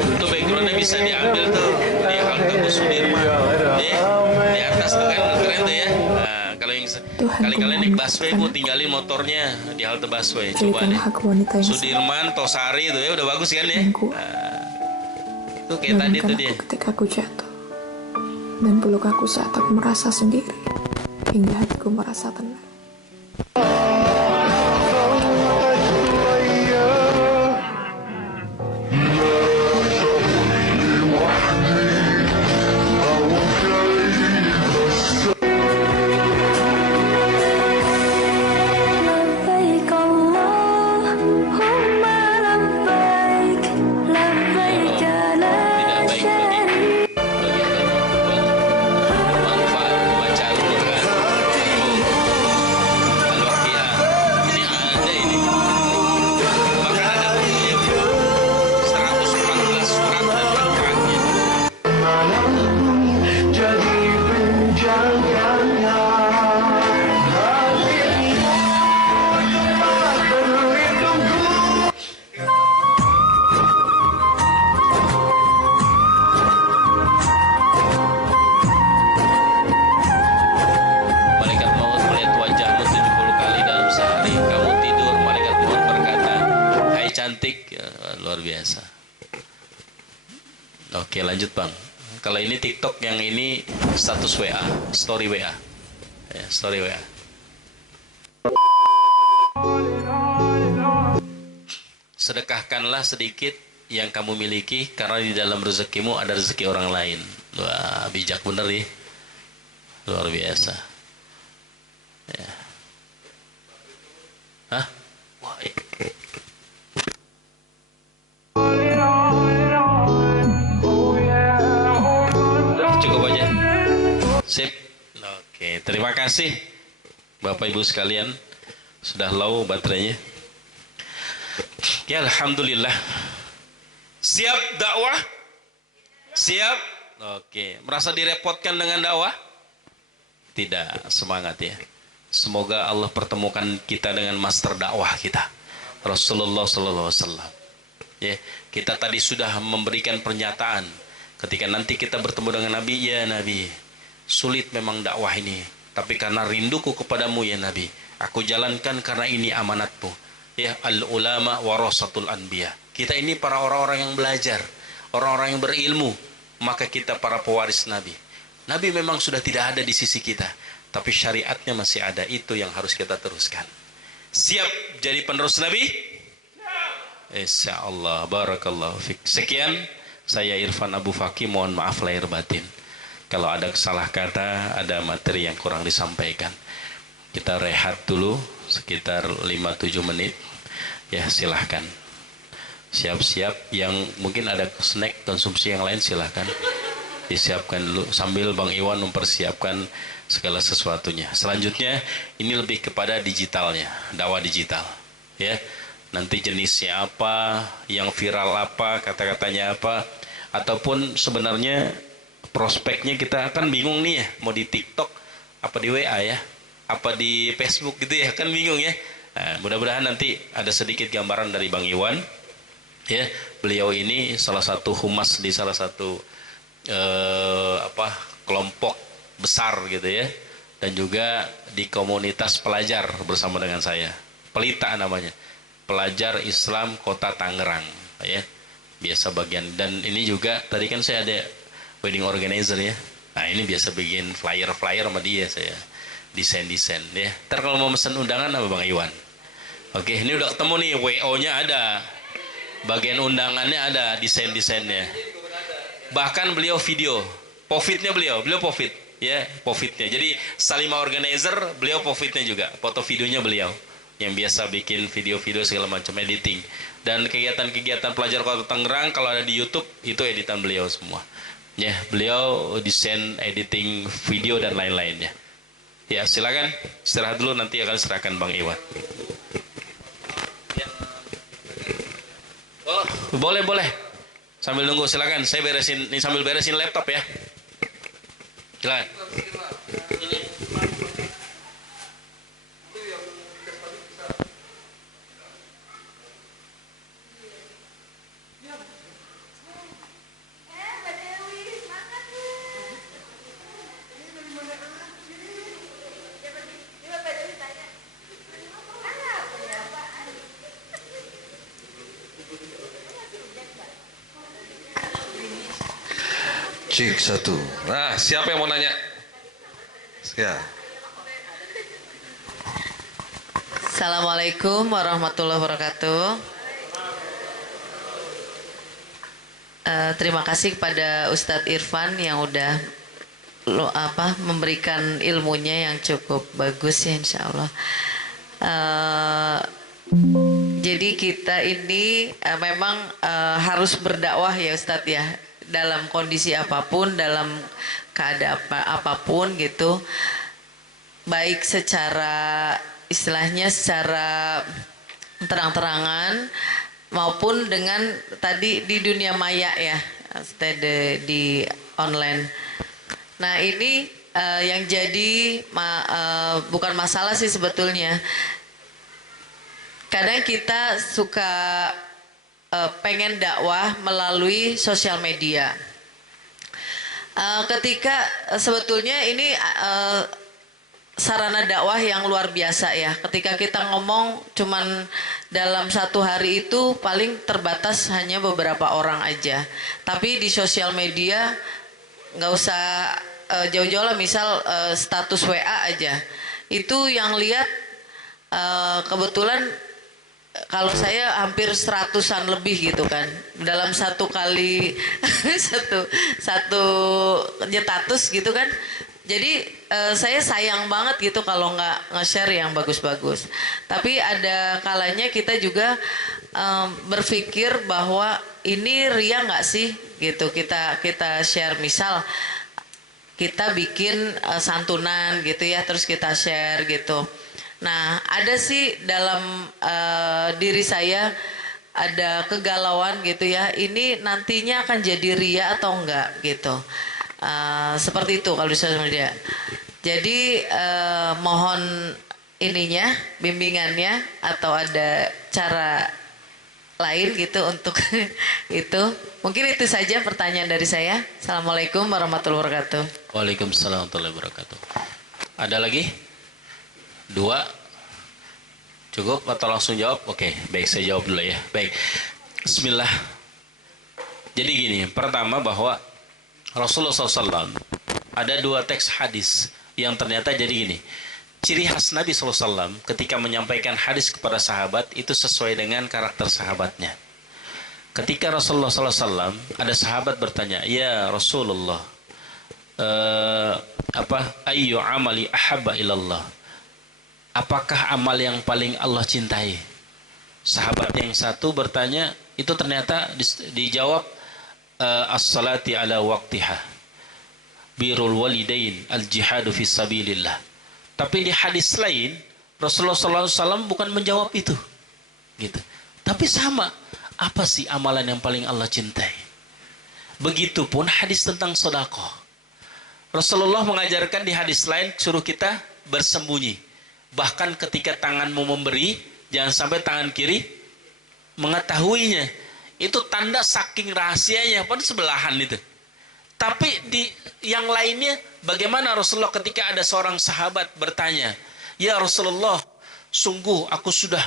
Itu backgroundnya bisa diambil tuh di halte bus Sudirman ya, di atas tuh kan keren tuh ya. Nah, kalau yang kali-kali naik busway Bu, tinggalin motornya di halte busway, coba deh Sudirman, Tosari tuh ya, udah bagus kan ya. Nah, tuh kayak tadi tuh dia. Ketika aku jatuh dan peluk aku saat aku merasa sendiri, hingga hatiku merasa tenang. cantik, ya, luar biasa. Oke, lanjut Bang. Kalau ini TikTok, yang ini status WA, story WA. Ya, story WA. Sedekahkanlah sedikit yang kamu miliki, karena di dalam rezekimu ada rezeki orang lain. Wah, bijak bener ya. Luar biasa. Ya. Hah? Wah, cukup aja. Sip. Oke, terima kasih Bapak Ibu sekalian. Sudah low baterainya. Ya, alhamdulillah. Siap dakwah? Siap? Oke. Merasa direpotkan dengan dakwah? Tidak, semangat ya. Semoga Allah pertemukan kita dengan master dakwah kita, Rasulullah sallallahu alaihi wasallam. Ya, kita tadi sudah memberikan pernyataan ketika nanti kita bertemu dengan Nabi, ya Nabi, sulit memang dakwah ini, tapi karena rinduku kepadamu ya Nabi, aku jalankan karena ini amanatmu. Ya, al ulama warasatul anbiya. Kita ini para orang-orang yang belajar, orang-orang yang berilmu, maka kita para pewaris Nabi. Nabi memang sudah tidak ada di sisi kita, tapi syariatnya masih ada. Itu yang harus kita teruskan. Siap jadi penerus Nabi? Insyaallah. Barakallahu fiik. Sekian, saya Irfan Abu Fakih, mohon maaf lahir batin kalau ada salah kata, ada materi yang kurang disampaikan. Kita rehat dulu sekitar 5-7 menit. Ya, silahkan. Siap-siap, yang mungkin ada snack konsumsi yang lain silahkan disiapkan dulu sambil Bang Iwan mempersiapkan segala sesuatunya. Selanjutnya ini lebih kepada digitalnya, dakwah digital ya. Nanti jenisnya apa, yang viral apa, kata-katanya apa, ataupun sebenarnya prospeknya kita kan bingung nih ya, mau di TikTok apa di WA ya, apa di Facebook gitu ya, kan bingung ya. Nah, mudah-mudahan nanti ada sedikit gambaran dari Bang Iwan ya. Beliau ini salah satu humas di salah satu kelompok besar gitu ya, dan juga di komunitas pelajar bersama dengan saya, Pelita namanya, Pelajar Islam Kota Tangerang ya, biasa bagian. Dan ini juga tadi kan saya ada wedding organizer ya, nah ini biasa bikin flyer sama dia, saya desain ya. Ntar kalau mau pesan undangan sama Bang Iwan. Oke, ini udah ketemu nih, WO nya ada, bagian undangannya ada, desainnya. Bahkan beliau video, profitnya beliau profit ya, profitnya. Jadi Salima organizer, beliau profitnya juga, foto videonya beliau yang biasa bikin video-video segala macam, editing. Dan kegiatan-kegiatan pelajar Kota Tangerang kalau ada di YouTube itu editan beliau semua. Ya, beliau desain, editing video dan lain-lainnya. Ya, silakan istirahat dulu, nanti akan serahkan Bang Iwan. Ya. Oh, boleh. Sambil nunggu silakan, saya beresin ini sambil beresin laptop ya. Silakan. Cik satu. Nah, siapa yang mau nanya? Ya. Assalamualaikum warahmatullahi wabarakatuh. Terima kasih kepada Ustadz Irfan yang udah memberikan ilmunya yang cukup bagus ya, insya Allah. Jadi kita ini memang harus berdakwah ya Ustadz ya, dalam kondisi apapun, dalam keadaan apapun gitu, baik secara istilahnya secara terang-terangan maupun dengan tadi di dunia maya ya, di online. Nah ini yang jadi bukan masalah sih sebetulnya. Kadang kita suka pengen dakwah melalui sosial media. Ketika sebetulnya ini sarana dakwah yang luar biasa ya. Ketika kita ngomong cuman dalam satu hari itu paling terbatas hanya beberapa orang aja. Tapi di sosial media nggak usah jauh-jauh lah, misal status WA aja. Itu yang lihat kebetulan kalau saya hampir 100-an lebih gitu kan. Dalam satu kali satu status gitu kan. Jadi saya sayang banget gitu kalau nggak nge-share yang bagus-bagus. Tapi ada kalanya kita juga berpikir bahwa ini ria nggak sih gitu. Kita share, misal kita bikin santunan gitu ya, terus kita share gitu. Nah, ada sih dalam diri saya ada kegalauan gitu ya. Ini nantinya akan jadi ria atau enggak gitu. Seperti itu kalau di sosial media. Jadi mohon ininya, bimbingannya, atau ada cara lain gitu untuk itu. Mungkin itu saja pertanyaan dari saya. Assalamualaikum warahmatullahi wabarakatuh. Waalaikumsalam warahmatullahi wabarakatuh. Ada lagi? 2? Cukup atau langsung jawab? Oke, baik, saya jawab dulu ya. Baik. Bismillah. Jadi gini, pertama bahwa Rasulullah SAW ada 2 teks hadis yang ternyata jadi gini. Ciri khas Nabi SAW ketika menyampaikan hadis kepada sahabat itu sesuai dengan karakter sahabatnya. Ketika Rasulullah SAW ada sahabat bertanya, ya Rasulullah, ayyu amali ahabba ilallah, apakah amal yang paling Allah cintai? Sahabat yang satu bertanya, itu ternyata dijawab as-salati ala waqtiha, birrul walidain, al-jihadu fi sabilillah. Tapi di hadis lain Rasulullah SAW bukan menjawab itu gitu. Tapi sama, apa sih amalan yang paling Allah cintai? Begitupun hadis tentang sedekah. Rasulullah mengajarkan di hadis lain suruh kita bersembunyi. Bahkan ketika tanganmu memberi, jangan sampai tangan kiri mengetahuinya. Itu tanda saking rahasianya, pada sebelahan itu. Tapi di yang lainnya, bagaimana Rasulullah ketika ada seorang sahabat bertanya, ya Rasulullah, sungguh aku sudah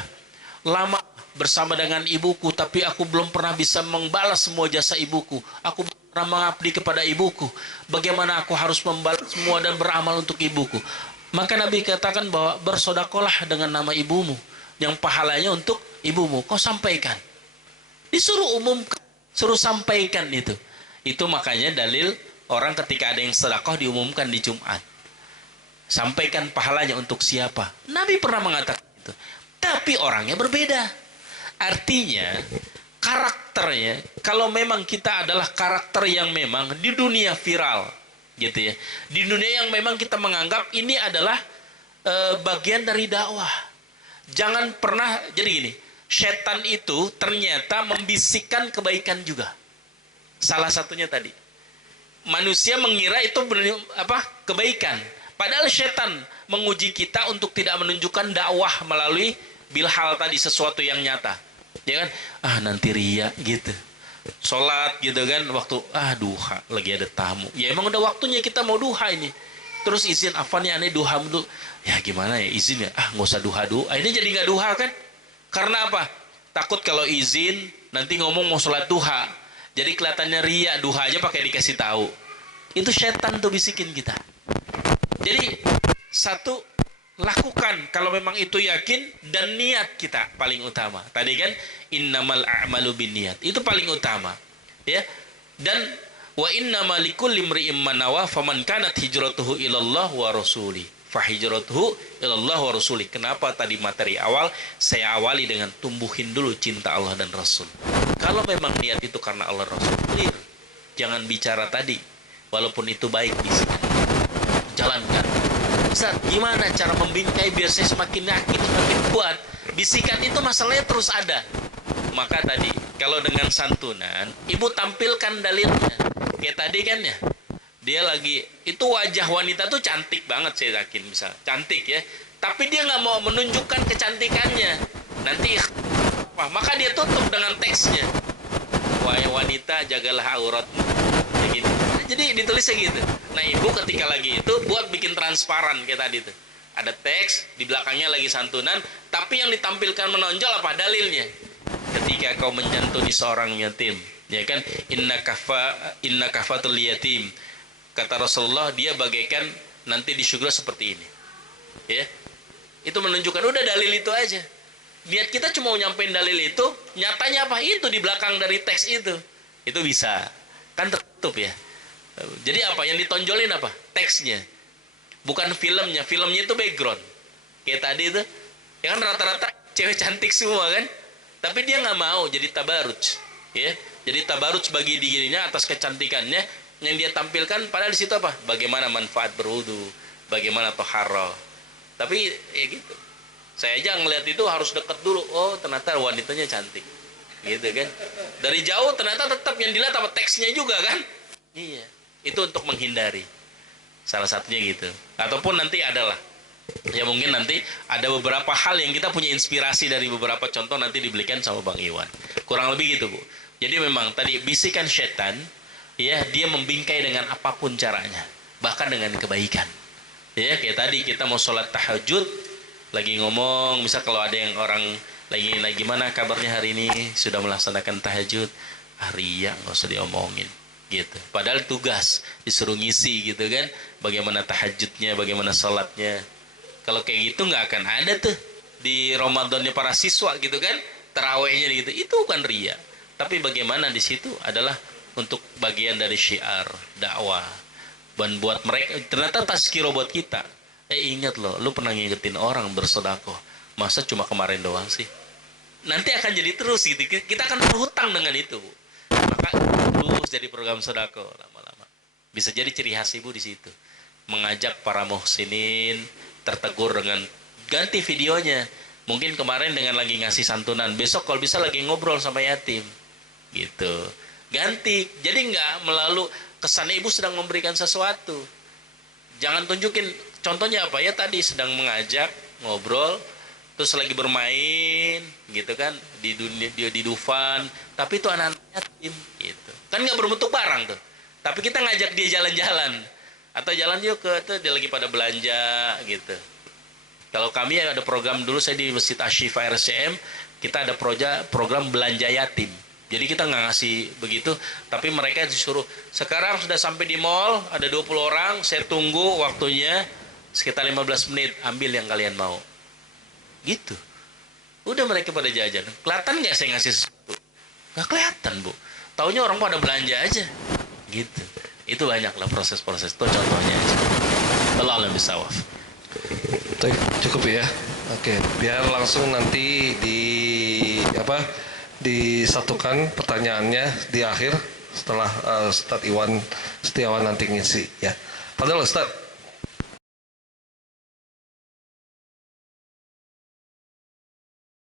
lama bersama dengan ibuku, tapi aku belum pernah bisa membalas semua jasa ibuku. Aku belum pernah mengabdi kepada ibuku. Bagaimana aku harus membalas semua dan beramal untuk ibuku? Maka Nabi katakan bahwa bersodakolah dengan nama ibumu, yang pahalanya untuk ibumu. Kau sampaikan. Disuruh umumkan, suruh sampaikan itu. Itu makanya dalil orang ketika ada yang sedekah diumumkan di Jumat. Sampaikan pahalanya untuk siapa? Nabi pernah mengatakan itu. Tapi orangnya berbeda. Artinya karakternya, kalau memang kita adalah karakter yang memang di dunia viral gitu ya. Di dunia yang memang kita menganggap ini adalah bagian dari dakwah. Jangan pernah, jadi gini, setan itu ternyata membisikkan kebaikan juga. Salah satunya tadi, manusia mengira itu kebaikan. Padahal setan menguji kita untuk tidak menunjukkan dakwah melalui bilhal tadi, sesuatu yang nyata. Ya kan? Nanti ria gitu. Sholat gitu kan, waktu duha lagi ada tamu. Ya emang udah waktunya kita mau duha ini. Terus izin nih aneh duha dulu. Ya gimana ya izin ya? Nggak usah duha dulu. Ini jadi nggak duha kan? Karena apa? Takut kalau izin nanti ngomong mau sholat duha. Jadi kelihatannya ria, duha aja pakai dikasih tahu. Itu setan tuh bisikin kita. Jadi satu, lakukan kalau memang itu yakin, dan niat kita paling utama. Tadi kan innamal a'malu binniyat. Itu paling utama. Ya. Dan wa innamal likulli imri'in ma nawa faman kanat hijratuhu ilallah wa rasuli fa hijratuhu ilallah wa rasuli. Kenapa tadi materi awal saya awali dengan tumbuhin dulu cinta Allah dan Rasul. Kalau memang niat itu karena Allah Rasul, clear. Jangan bicara tadi, walaupun itu baik bisikan. Jalankan. Ustaz, gimana cara membingkai biar saya semakin yakin, semakin kuat? Bisikan itu masalahnya terus ada. Maka tadi, kalau dengan santunan, ibu tampilkan dalilnya. Kayak tadi kan ya, dia lagi, itu wajah wanita tuh cantik banget saya yakin, misal cantik ya. Tapi dia nggak mau menunjukkan kecantikannya. Nanti maka dia tutup dengan teksnya, wahai wanita jagalah auratmu, kayak gitu. Jadi ditulisnya gitu. Nah ibu ketika lagi itu buat bikin transparan kayak tadi tuh. ada teks, di belakangnya lagi santunan, tapi yang ditampilkan menonjol apa? Dalilnya. Ketika kau menyantuni seorang yatim, ya kan, inna kafatul yatim, kata Rasulullah, dia bagaikan nanti di surga seperti ini, ya. Itu menunjukkan udah dalil itu aja. Niat kita cuma nyampein dalil itu, nyatanya apa? Itu di belakang dari teks itu bisa, kan tertutup ya. Jadi apa yang ditonjolin apa? Teksnya, bukan filmnya. Filmnya itu background, kayak tadi itu, ya kan rata-rata cewek cantik semua kan, tapi dia nggak mau jadi tabaruj, ya. Jadi tabaruj bagi dirinya atas kecantikannya yang dia tampilkan. Padahal di situ apa? Bagaimana manfaat berwudu, bagaimana toharo. Tapi ya gitu. Saya aja ngeliat itu harus deket dulu. Oh ternyata wanitanya cantik, gitu kan. Dari jauh ternyata tetap yang dilihat apa? Teksnya juga kan. Iya. Itu untuk menghindari. Salah satunya gitu. Ataupun nanti adalah, ya mungkin nanti ada beberapa hal yang kita punya inspirasi dari beberapa contoh nanti dibelikan sama Bang Iwan. Kurang lebih gitu Bu. Jadi memang tadi bisikan setan, ya dia membingkai dengan apapun caranya, bahkan dengan kebaikan. Ya kayak tadi kita mau sholat tahajud, lagi ngomong, misal kalau ada yang orang lagi gimana kabarnya hari ini, sudah melaksanakan tahajud, ya nggak usah diomongin, gitu. Padahal tugas disuruh ngisi gitu kan, bagaimana tahajudnya, bagaimana sholatnya. Kalau kayak gitu nggak akan ada tuh di Ramadannya para siswa gitu kan, tarawehnya gitu. Itu bukan riya, tapi bagaimana di situ adalah untuk bagian dari syiar dakwah. Dan buat mereka ternyata tazkirah buat kita. Ingat loh, lu pernah ngingetin orang bersedekah, masa cuma kemarin doang sih? Nanti akan jadi terus gitu. Kita akan berhutang dengan itu. Maka terus jadi program sedekah lama-lama. Bisa jadi ciri khas ibu di situ. Mengajak para muhsinin, tertegur dengan ganti videonya. Mungkin kemarin dengan lagi ngasih santunan, besok kalau bisa lagi ngobrol sama yatim. Gitu. Ganti. Jadi nggak melalui kesannya ibu sedang memberikan sesuatu. Jangan tunjukin, contohnya apa ya tadi, sedang mengajak ngobrol, terus lagi bermain gitu kan di dunia di Dufan, tapi itu anak-anak yatim gitu. Kan nggak berbentuk barang tuh. Tapi kita ngajak dia jalan-jalan atau jalan yuk ke tuh dia lagi pada belanja gitu. Kalau kami ada program dulu saya di Masjid Ashifa RCM, kita ada program belanja yatim. Jadi kita nggak ngasih begitu, tapi mereka disuruh, sekarang sudah sampai di mall, ada 20 orang, saya tunggu waktunya sekitar 15 menit, ambil yang kalian mau. Gitu. Udah mereka pada jajan. Kelihatan nggak saya ngasih sesuatu? Nggak kelihatan Bu. Taunya orang pada belanja aja. Gitu. Itu banyak lah proses-proses. Itu contohnya aja. Allah alam bisawaf. Cukup ya. Oke, biar langsung nanti disatukan pertanyaannya di akhir setelah Ustadz Iwan Setiawan nanti ngisi ya. Padahal Ustadz